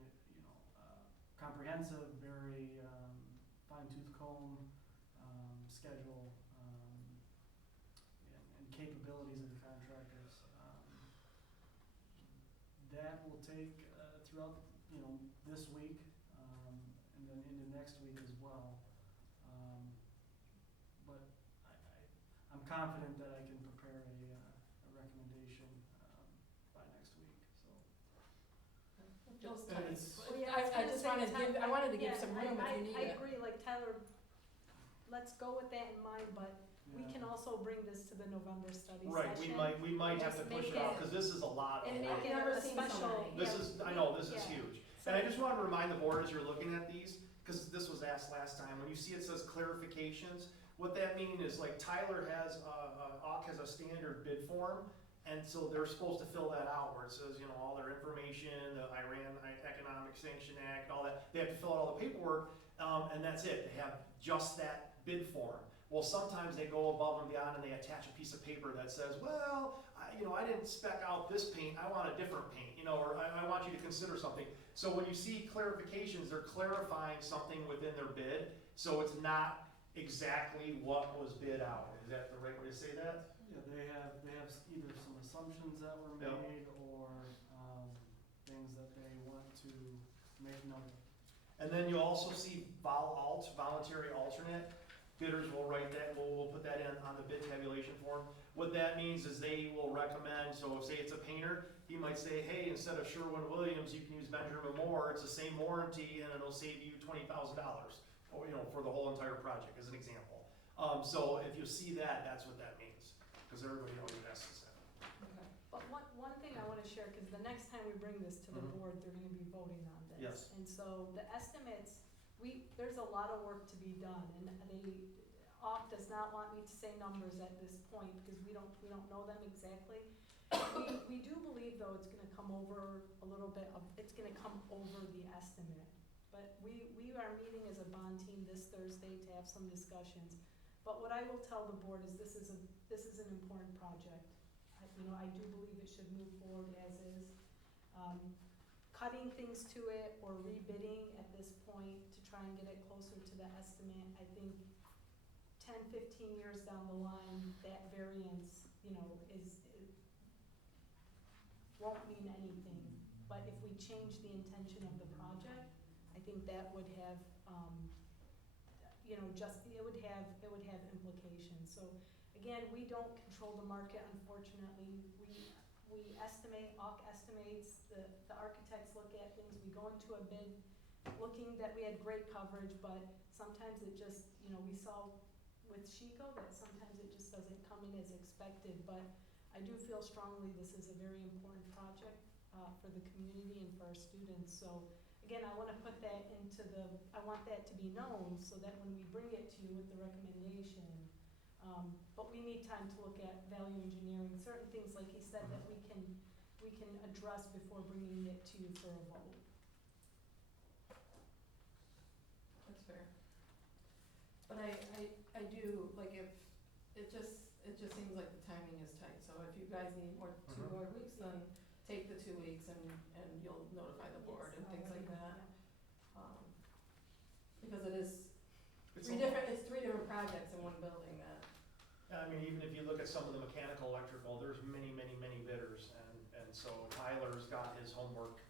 comprehensive, very fine-tooth comb, schedule, and capabilities of the contractors. That will take throughout, this week, and then into next week as well. But I'm confident that I can prepare a recommendation by next week, so. Jill's And tight. it's- Well, yeah, I was just gonna wanted to say, give, I wanted to give yeah, some room if you need I it. agree, like Tyler, let's go with that in mind, but we Yeah. can also bring this to the November study right, session. we might have to Just push make it off, it- cause this is a lot of And work. make it Never a seen so special. many. This yeah, is, I know, this is yeah. huge. So- And I just wanted to remind the board as you're looking at these, because this was asked last time, when you see it says clarifications, what that means is like Tyler has, AUK has a standard bid form, and so they're supposed to fill that out where it says, all their information, the Iran Economic Sanction Act, all that. They have to fill out all the paperwork, and that's it. They have just that bid form. Well, sometimes they go above and beyond and they attach a piece of paper that says, well, I didn't spec out this paint, I want a different paint, or I want you to consider something. So when you see clarifications, they're clarifying something within their bid, so it's not exactly what was bid out. Is that the right way to say that? Yeah, they have either some assumptions that were Yep. made or, things that they want to make known. And then you'll also see voluntary alternate. Bidders will write that, we'll put that in on the bid tabulation form. What that means is they will recommend, so say it's a painter, he might say, hey, instead of Sherwin-Williams, you can use Benjamin Moore, it's the same warranty and it'll save you $20,000, or, for the whole entire project, as an example. So if you see that, that's what that means, because everybody always asks that. Okay. But one thing I wanna share, cause the next time we bring this to the Mhm. board, they're gonna be voting on this. Yes. And so the estimates, there's a lot of work to be done, and AUK does not want me to say numbers at this point, because we don't know them exactly. We do believe though it's gonna come over a little bit it's gonna come over the estimate. But we are meeting as a bond team this Thursday to have some discussions. But what I will tell the board is this is an important project. I do believe it should move forward as is. Cutting things to it or rebidding at this point to try and get it closer to the estimate, I think 10, 15 years down the line, that variance, won't mean anything. But if we change the intention of the project, I think that would have, it would have implications. So again, we don't control the market, unfortunately. We estimate, AUK estimates, the architects look at things, we go into a bid looking that we had great coverage, but sometimes it just, we saw with Chico that sometimes it just doesn't come in as expected, but I do feel strongly this is a very important project for the community and for our students. So again, I wanna put that I want that to be known so that when we bring it to you with the recommendation, but we need time to look at value engineering, certain things, like he said, that we can address before bringing it to you for a vote. That's fair. But I do, like, if, it just seems like the timing is tight, so if you guys need two Mhm. more weeks, then take the 2 weeks and you'll notify the board and things like that. Because it is It's three a- different projects in one building that, I mean, even if you look at some of the mechanical, electrical, there's many, many, many bidders, and so Tyler's got his homework,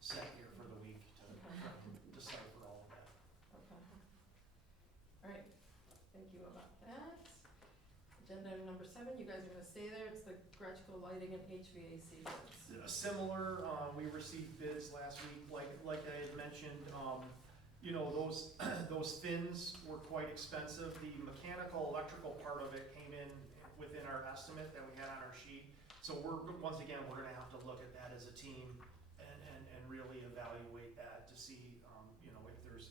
set here for the week to decipher all of that. okay. All right, thank you about that. Agenda item number 7, you guys are gonna stay there, it's the Gretschko lighting and HVAC bids. Similar, we received bids last week, like I had mentioned, those fins were quite expensive. The mechanical, electrical part of it came in within our estimate that we had on our sheet. So once again, we're gonna have to look at that as a team and really evaluate that to see,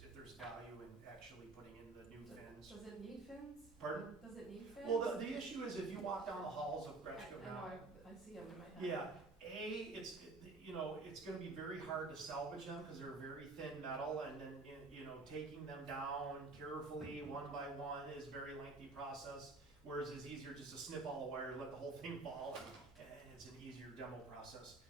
if there's value in actually putting in the new fins. Does it need fins? Pardon? Does it need fins? Well, the issue is if you walk down the halls of Gretschko I now, know, I see them in my head. yeah, it's, you know, it's gonna be very hard to salvage them, cause they're very thin metal, and then, you know, taking them down carefully, one by one, is a very lengthy process. Whereas it's easier just to snip all the wire, let the whole thing fall, and it's an easier demo process.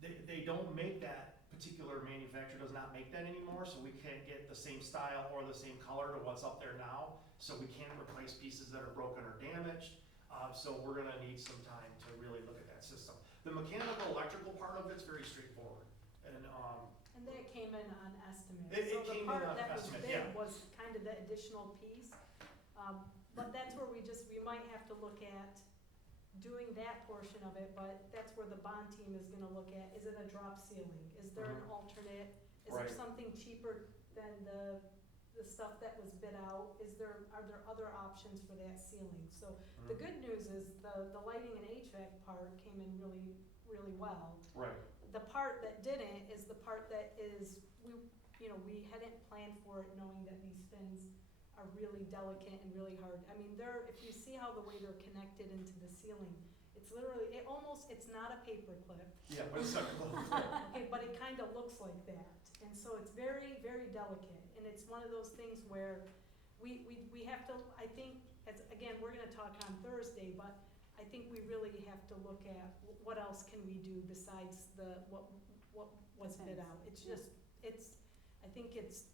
They don't make that particular manufacturer does not make that anymore, so we can't get the same style or the same color to what's up there now. So we can't replace pieces that are broken or damaged. So we're gonna need some time to really look at that system. The mechanical electrical part of it's very straightforward, and And that came in on estimate. It So came in the part on that was estimate, big yeah. was kind of the additional piece. But that's where we might have to look at doing that portion of it, but that's where the bond team is gonna look at, is it a drop ceiling? Is there an alternate? Is there Right. something cheaper than the stuff that was bid out? Are there other options for that ceiling? So the good news is the lighting and HVAC part came in really, really well. right. The part that didn't is the part that is, we hadn't planned for it, knowing that these fins are really delicate and really hard. I mean, if you see how the way they're connected into the ceiling, it's literally, it's not a paper clip. Yeah, but it's not close. Okay, but it kind of looks like that. And so it's very, very delicate. And it's one of those things where we have to, I think, again, we're gonna talk on Thursday, but I think we really have to look at what else can we do besides what was bid out. It's just, I think it's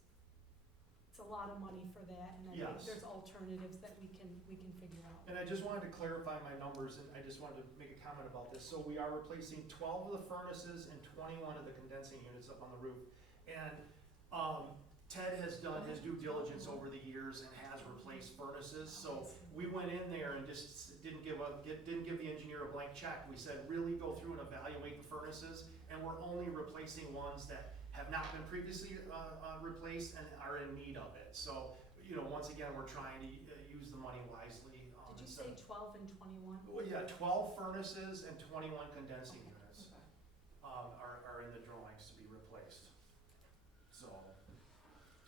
a lot of money for that, and I think Yes. there's alternatives that we can figure out. And I just wanted to clarify my numbers, and I just wanted to make a comment about this. So we are replacing 12 of the furnaces and 21 of the condensing units up on the roof. And Ted has done his due diligence over the years and has replaced furnaces. So we went in there and just didn't give the engineer a blank check. We said, really go through and evaluate the furnaces, and we're only replacing ones that have not been previously replaced and are in need of it. So, once again, we're trying to use the money wisely. Did you say 12 and 21? Well, yeah, 12 furnaces and 21 condensing units Okay. are in the drawings to be replaced. So,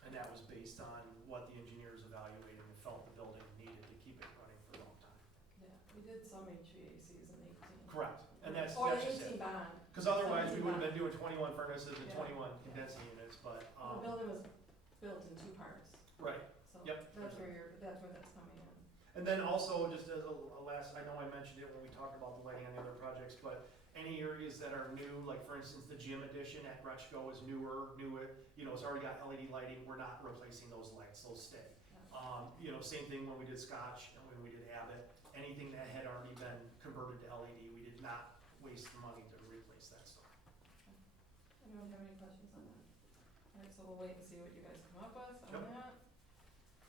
and that was based on what the engineers evaluated and felt the building needed to keep it running for a long time. Yeah, we did some HVACs in 18. Correct, and that's Or just it. 18 bond. Because otherwise, we would have been doing 21 furnaces and Yeah. 21 condensing units, but, The building was built in 2 parts, right. so Yep. that's where that's coming in. And then also, just as a last, I know I mentioned it when we talked about the lighting on the other projects, but any areas that are new, like for instance, the gym addition at Gretschko is it's already got LED lighting, we're not replacing those lights, those stay. Same thing when we did Scotch and when we did Abbott, anything that had already been converted to LED, we did not waste the money to replace that stuff. Anyone have any questions on that? Alright, so we'll wait and see what you guys come up with on Yep. that.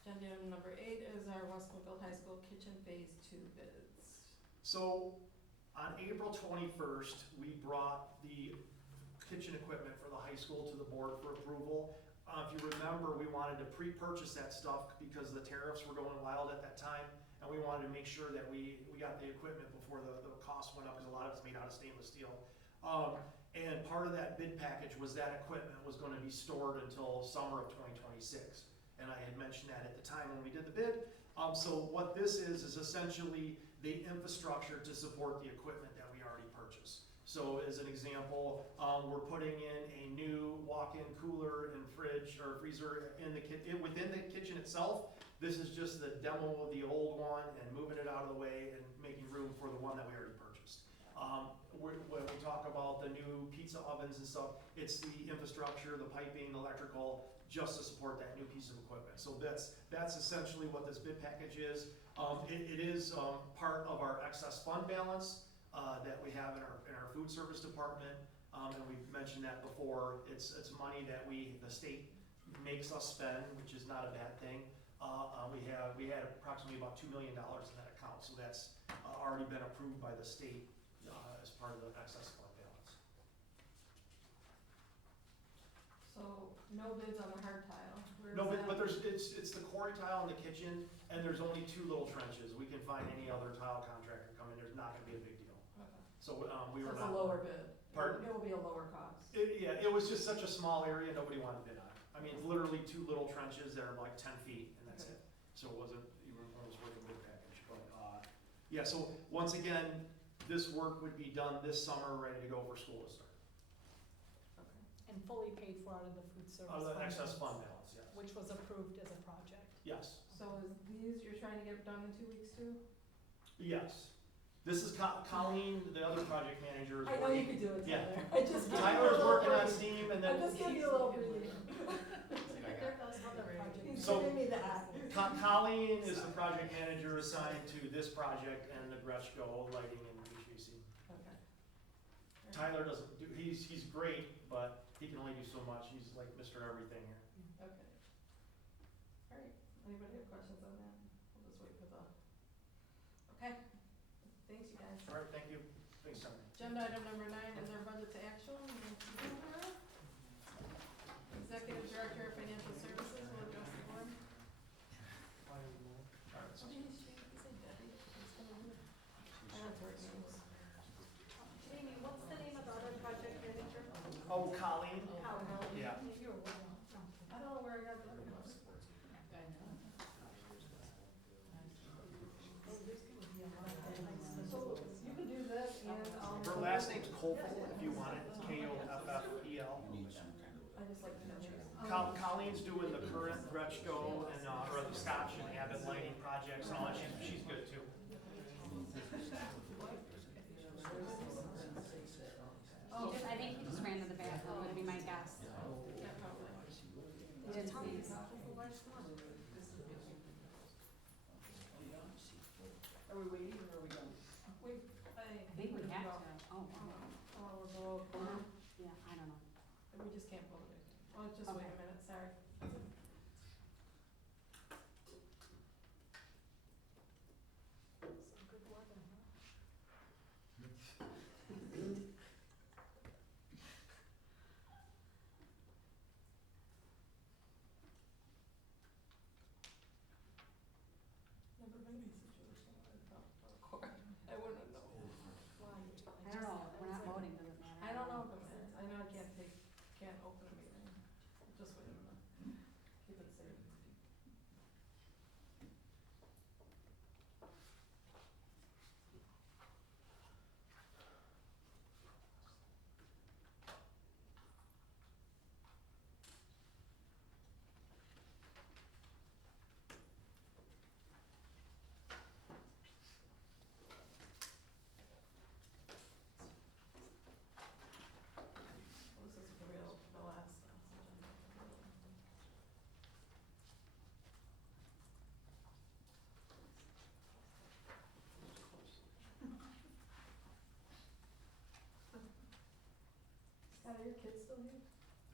Agenda item number 8 is our West Bloomfield High School Kitchen Phase 2 bids. So, on April 21st, we brought the kitchen equipment for the high school to the board for approval. If you remember, we wanted to pre-purchase that stuff because the tariffs were going wild at that time, and we wanted to make sure that we got the equipment before the cost went up, because a lot of it's made out of stainless steel. And part of that bid package was that equipment was gonna be stored until summer of 2026. And I had mentioned that at the time when we did the bid. So what this is essentially the infrastructure to support the equipment that we already purchased. So as an example, we're putting in a new walk-in cooler and fridge or freezer within the kitchen itself. This is just the demo of the old one and moving it out of the way and making room for the one that we already purchased. When we talk about the new pizza ovens and stuff, it's the infrastructure, the piping, electrical, just to support that new piece of equipment. So that's essentially what this bid package is. It is part of our excess fund balance that we have in our food service department, and we've mentioned that before. It's money that the state makes us spend, which is not a bad thing. We had approximately about $2 million in that account, so that's already been approved by the state as part of the excess fund balance. So, no bids on the hard tile. Where No, is but that? it's the quarry tile in the kitchen, and there's only 2 little trenches. We can find any other tile contractor come in, there's not gonna be a big deal. Okay. So, we So were it's a not. lower bid. Pardon? It will be a lower cost. It was just such a small area, nobody wanted to bid on it. I mean, literally 2 little trenches that are like 10 feet, and that's Okay. it. So it wasn't even almost worth a bid package, but, yeah, so once again, this work would be done this summer, ready to go for school to start. Okay. And fully paid for out of the food service Out of the fund excess balance, fund balance, yes. which was approved as a project. Yes, So is these, you're trying to get done in 2 weeks too? yes. This is Colleen, the other project manager, is I know you working. could do it, Yeah. Tyler. I just. Tyler's working on steam and then. I'm just giving you a little breather. He's So- giving me that. Colleen is the project manager assigned to this project and the Gretschko lighting and HVAC. Okay. Tyler doesn't do, he's great, but he can only do so much. He's like Mr. Everything here. Okay. All right, anybody have questions on that? We'll just wait for the, okay. Thanks, you guys. All right, thank you. Thanks, Tony. Agenda item number 9 is our budget to action. Executive Director of Financial Services will address the board. All right, so- Jamie, what's the name of the other project manager? Oh, Colleen? Yeah. You were working on, no. I don't know where I got the other one. So you can do this and, Her last name's Koffel, if you want it. It's Koffel. You need some kind of. I just like the numbers. Colleen's doing the current Gretschko and, or the Scotch and Abbott lighting projects and all that. She's good too. He just, I think he just ran to the bathroom, would be my guess. Yeah, probably. He didn't see us. Are we waiting or are we done? I think we have to. Oh, we're below quorum. yeah, I don't know. We just can't vote it. Oh, just wait a Okay. minute, sorry. Some good weather, huh? Never been in a situation where I felt out of court. I wouldn't know. Why? I don't know, we're not voting, does it matter? I don't know if it matters. I know I can't open a meeting. Just wait a minute. Keep it safe. Well, this is the real, the last. Scott, are your kids still here?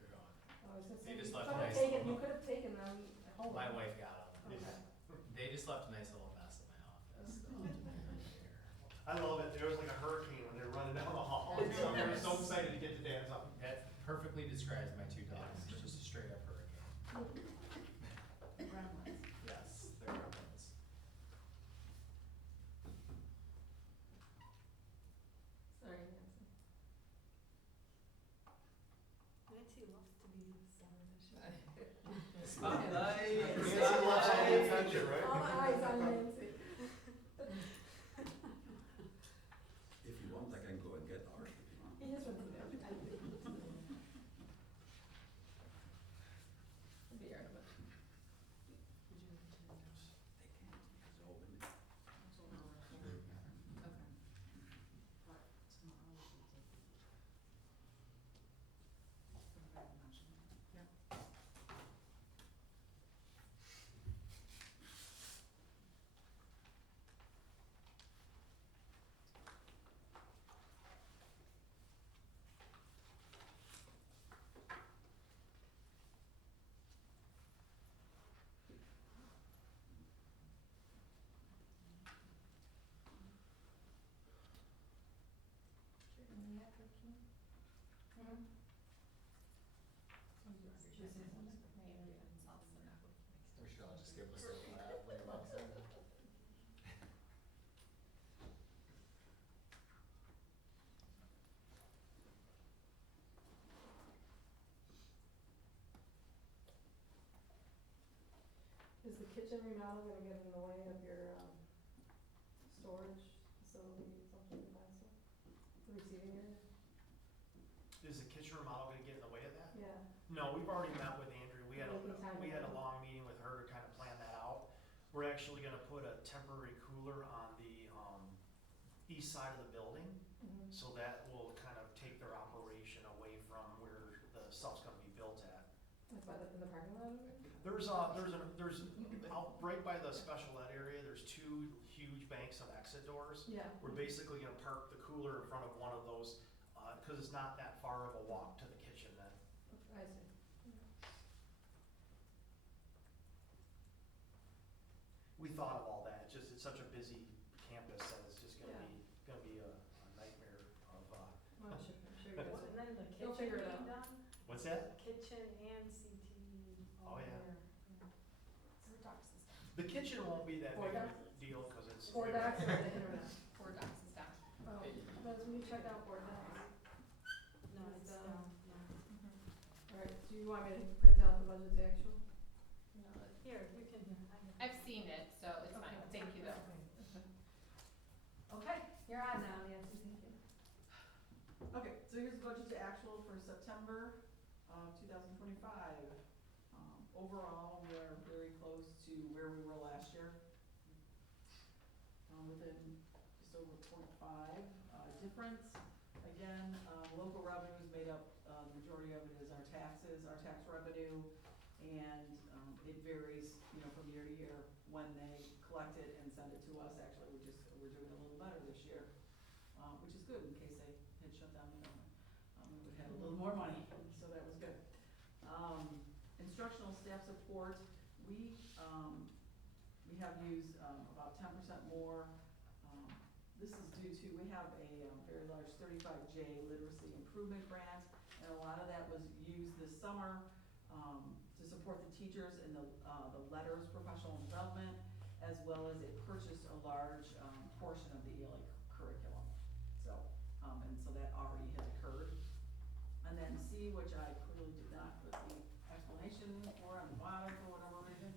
They're gone. Oh, I was gonna They say, just you left could a have nice taken, little- you could have taken them home. My wife got them. Okay. They just left a nice little mess in my office. I love it. There was like a hurricane when they were running down the hall. And so they were so excited to get to dance on. That perfectly describes my two dogs. It's just a straight up hurricane. Yes, they're gremlins. Sorry, Nancy. Nancy loves to be the center of the show. Nancy loves all the attention, right? All the eyes on Nancy. If you want, I can go and get ours if you want. He just went to bed. Be right back. They can't because they're all women. We should all just give us a little laugh when he walks in. Is the kitchen remodel gonna get in the way of your, storage facility, something like that, so? is the kitchen remodel gonna get in the way of that? Yeah. No, we've already met with Andrea, we had Making time we had a to- long meeting with her to kind of plan that out. We're actually gonna put a temporary cooler on the, east side of the building, Mhm. so that will kind of take their operation away from where the stuff's gonna be built at. That's why in the parking lot, is it? There's out right by the special ed area, there's two huge banks of exit doors. Yeah. We're basically gonna park the cooler in front of one of those, cause it's not that far of a walk to the kitchen then. I see. We thought of all that, it's just, it's such a busy campus that it's just gonna be a nightmare of, Well, I'm sure you guys And will. then the You'll kitchen figure it being out. done, what's that? kitchen and CT Oh, all yeah. there. Four docs is down. The kitchen won't be that Four big of docs? a deal, cause it's. Board docs or the internet? Four docs is down. Oh, Liz, will you check out board docs? No, It's it's down. down, yeah. Alright, do you want me to print out the budget, the actual? No, it's- Here, you can, I've seen it, so it's fine. Okay. Thank you though. Okay, you're on now, Nancy, thank you. Okay, so here's the budget to actual for September of 2025. Overall, we are very close to where we were last year. Within just over 0.5 difference. Again, local revenue is made up, the majority of it is our taxes, our tax revenue, and it varies, from year to year when they collect it and send it to us. Actually, we're doing a little better this year, which is good in case they had shut down the government. We would have a little more money, so that was good. Instructional staff support, we have used about 10% more. This is due to, we have a very large 35J literacy improvement grant, and a lot of that was used this summer to support the teachers in the letters professional development, as well as it purchased a large portion of the ELA curriculum. So, and so that already has occurred. And then C, which I clearly did not put the explanation for on the bottom for whatever reason.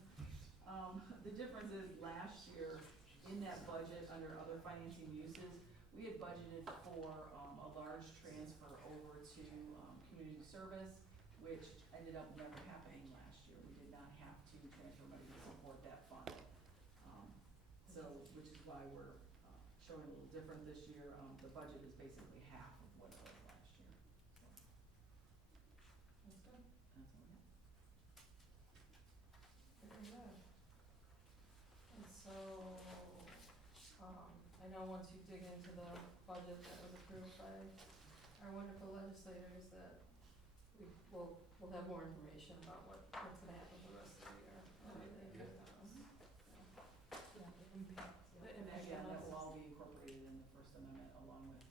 The difference is last year in that budget under other financing uses, we had budgeted for a large transfer over to community service, which ended up never happening last year. We did not have to transfer money to support that fund. Which is why we're showing a little different this year. The budget is basically half of what it was last year. That's good. That's all we have. Very good. And so, I know once you dig into the budget that was approved by our wonderful legislators, that we'll have more information about what's gonna happen for the rest of the year. yeah, the impact. The impact Again, on that us. will all be incorporated in the First Amendment along with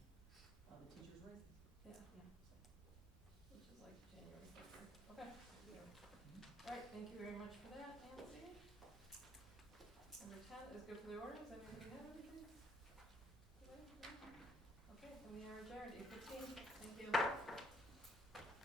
the teachers' raises. Yeah, Yeah. which is like January 1st. Okay. Alright, thank you very much for that, Nancy. Number 10 is good for the order. Does anybody have anything? Okay, then we are adjourned, 8:15. Thank you.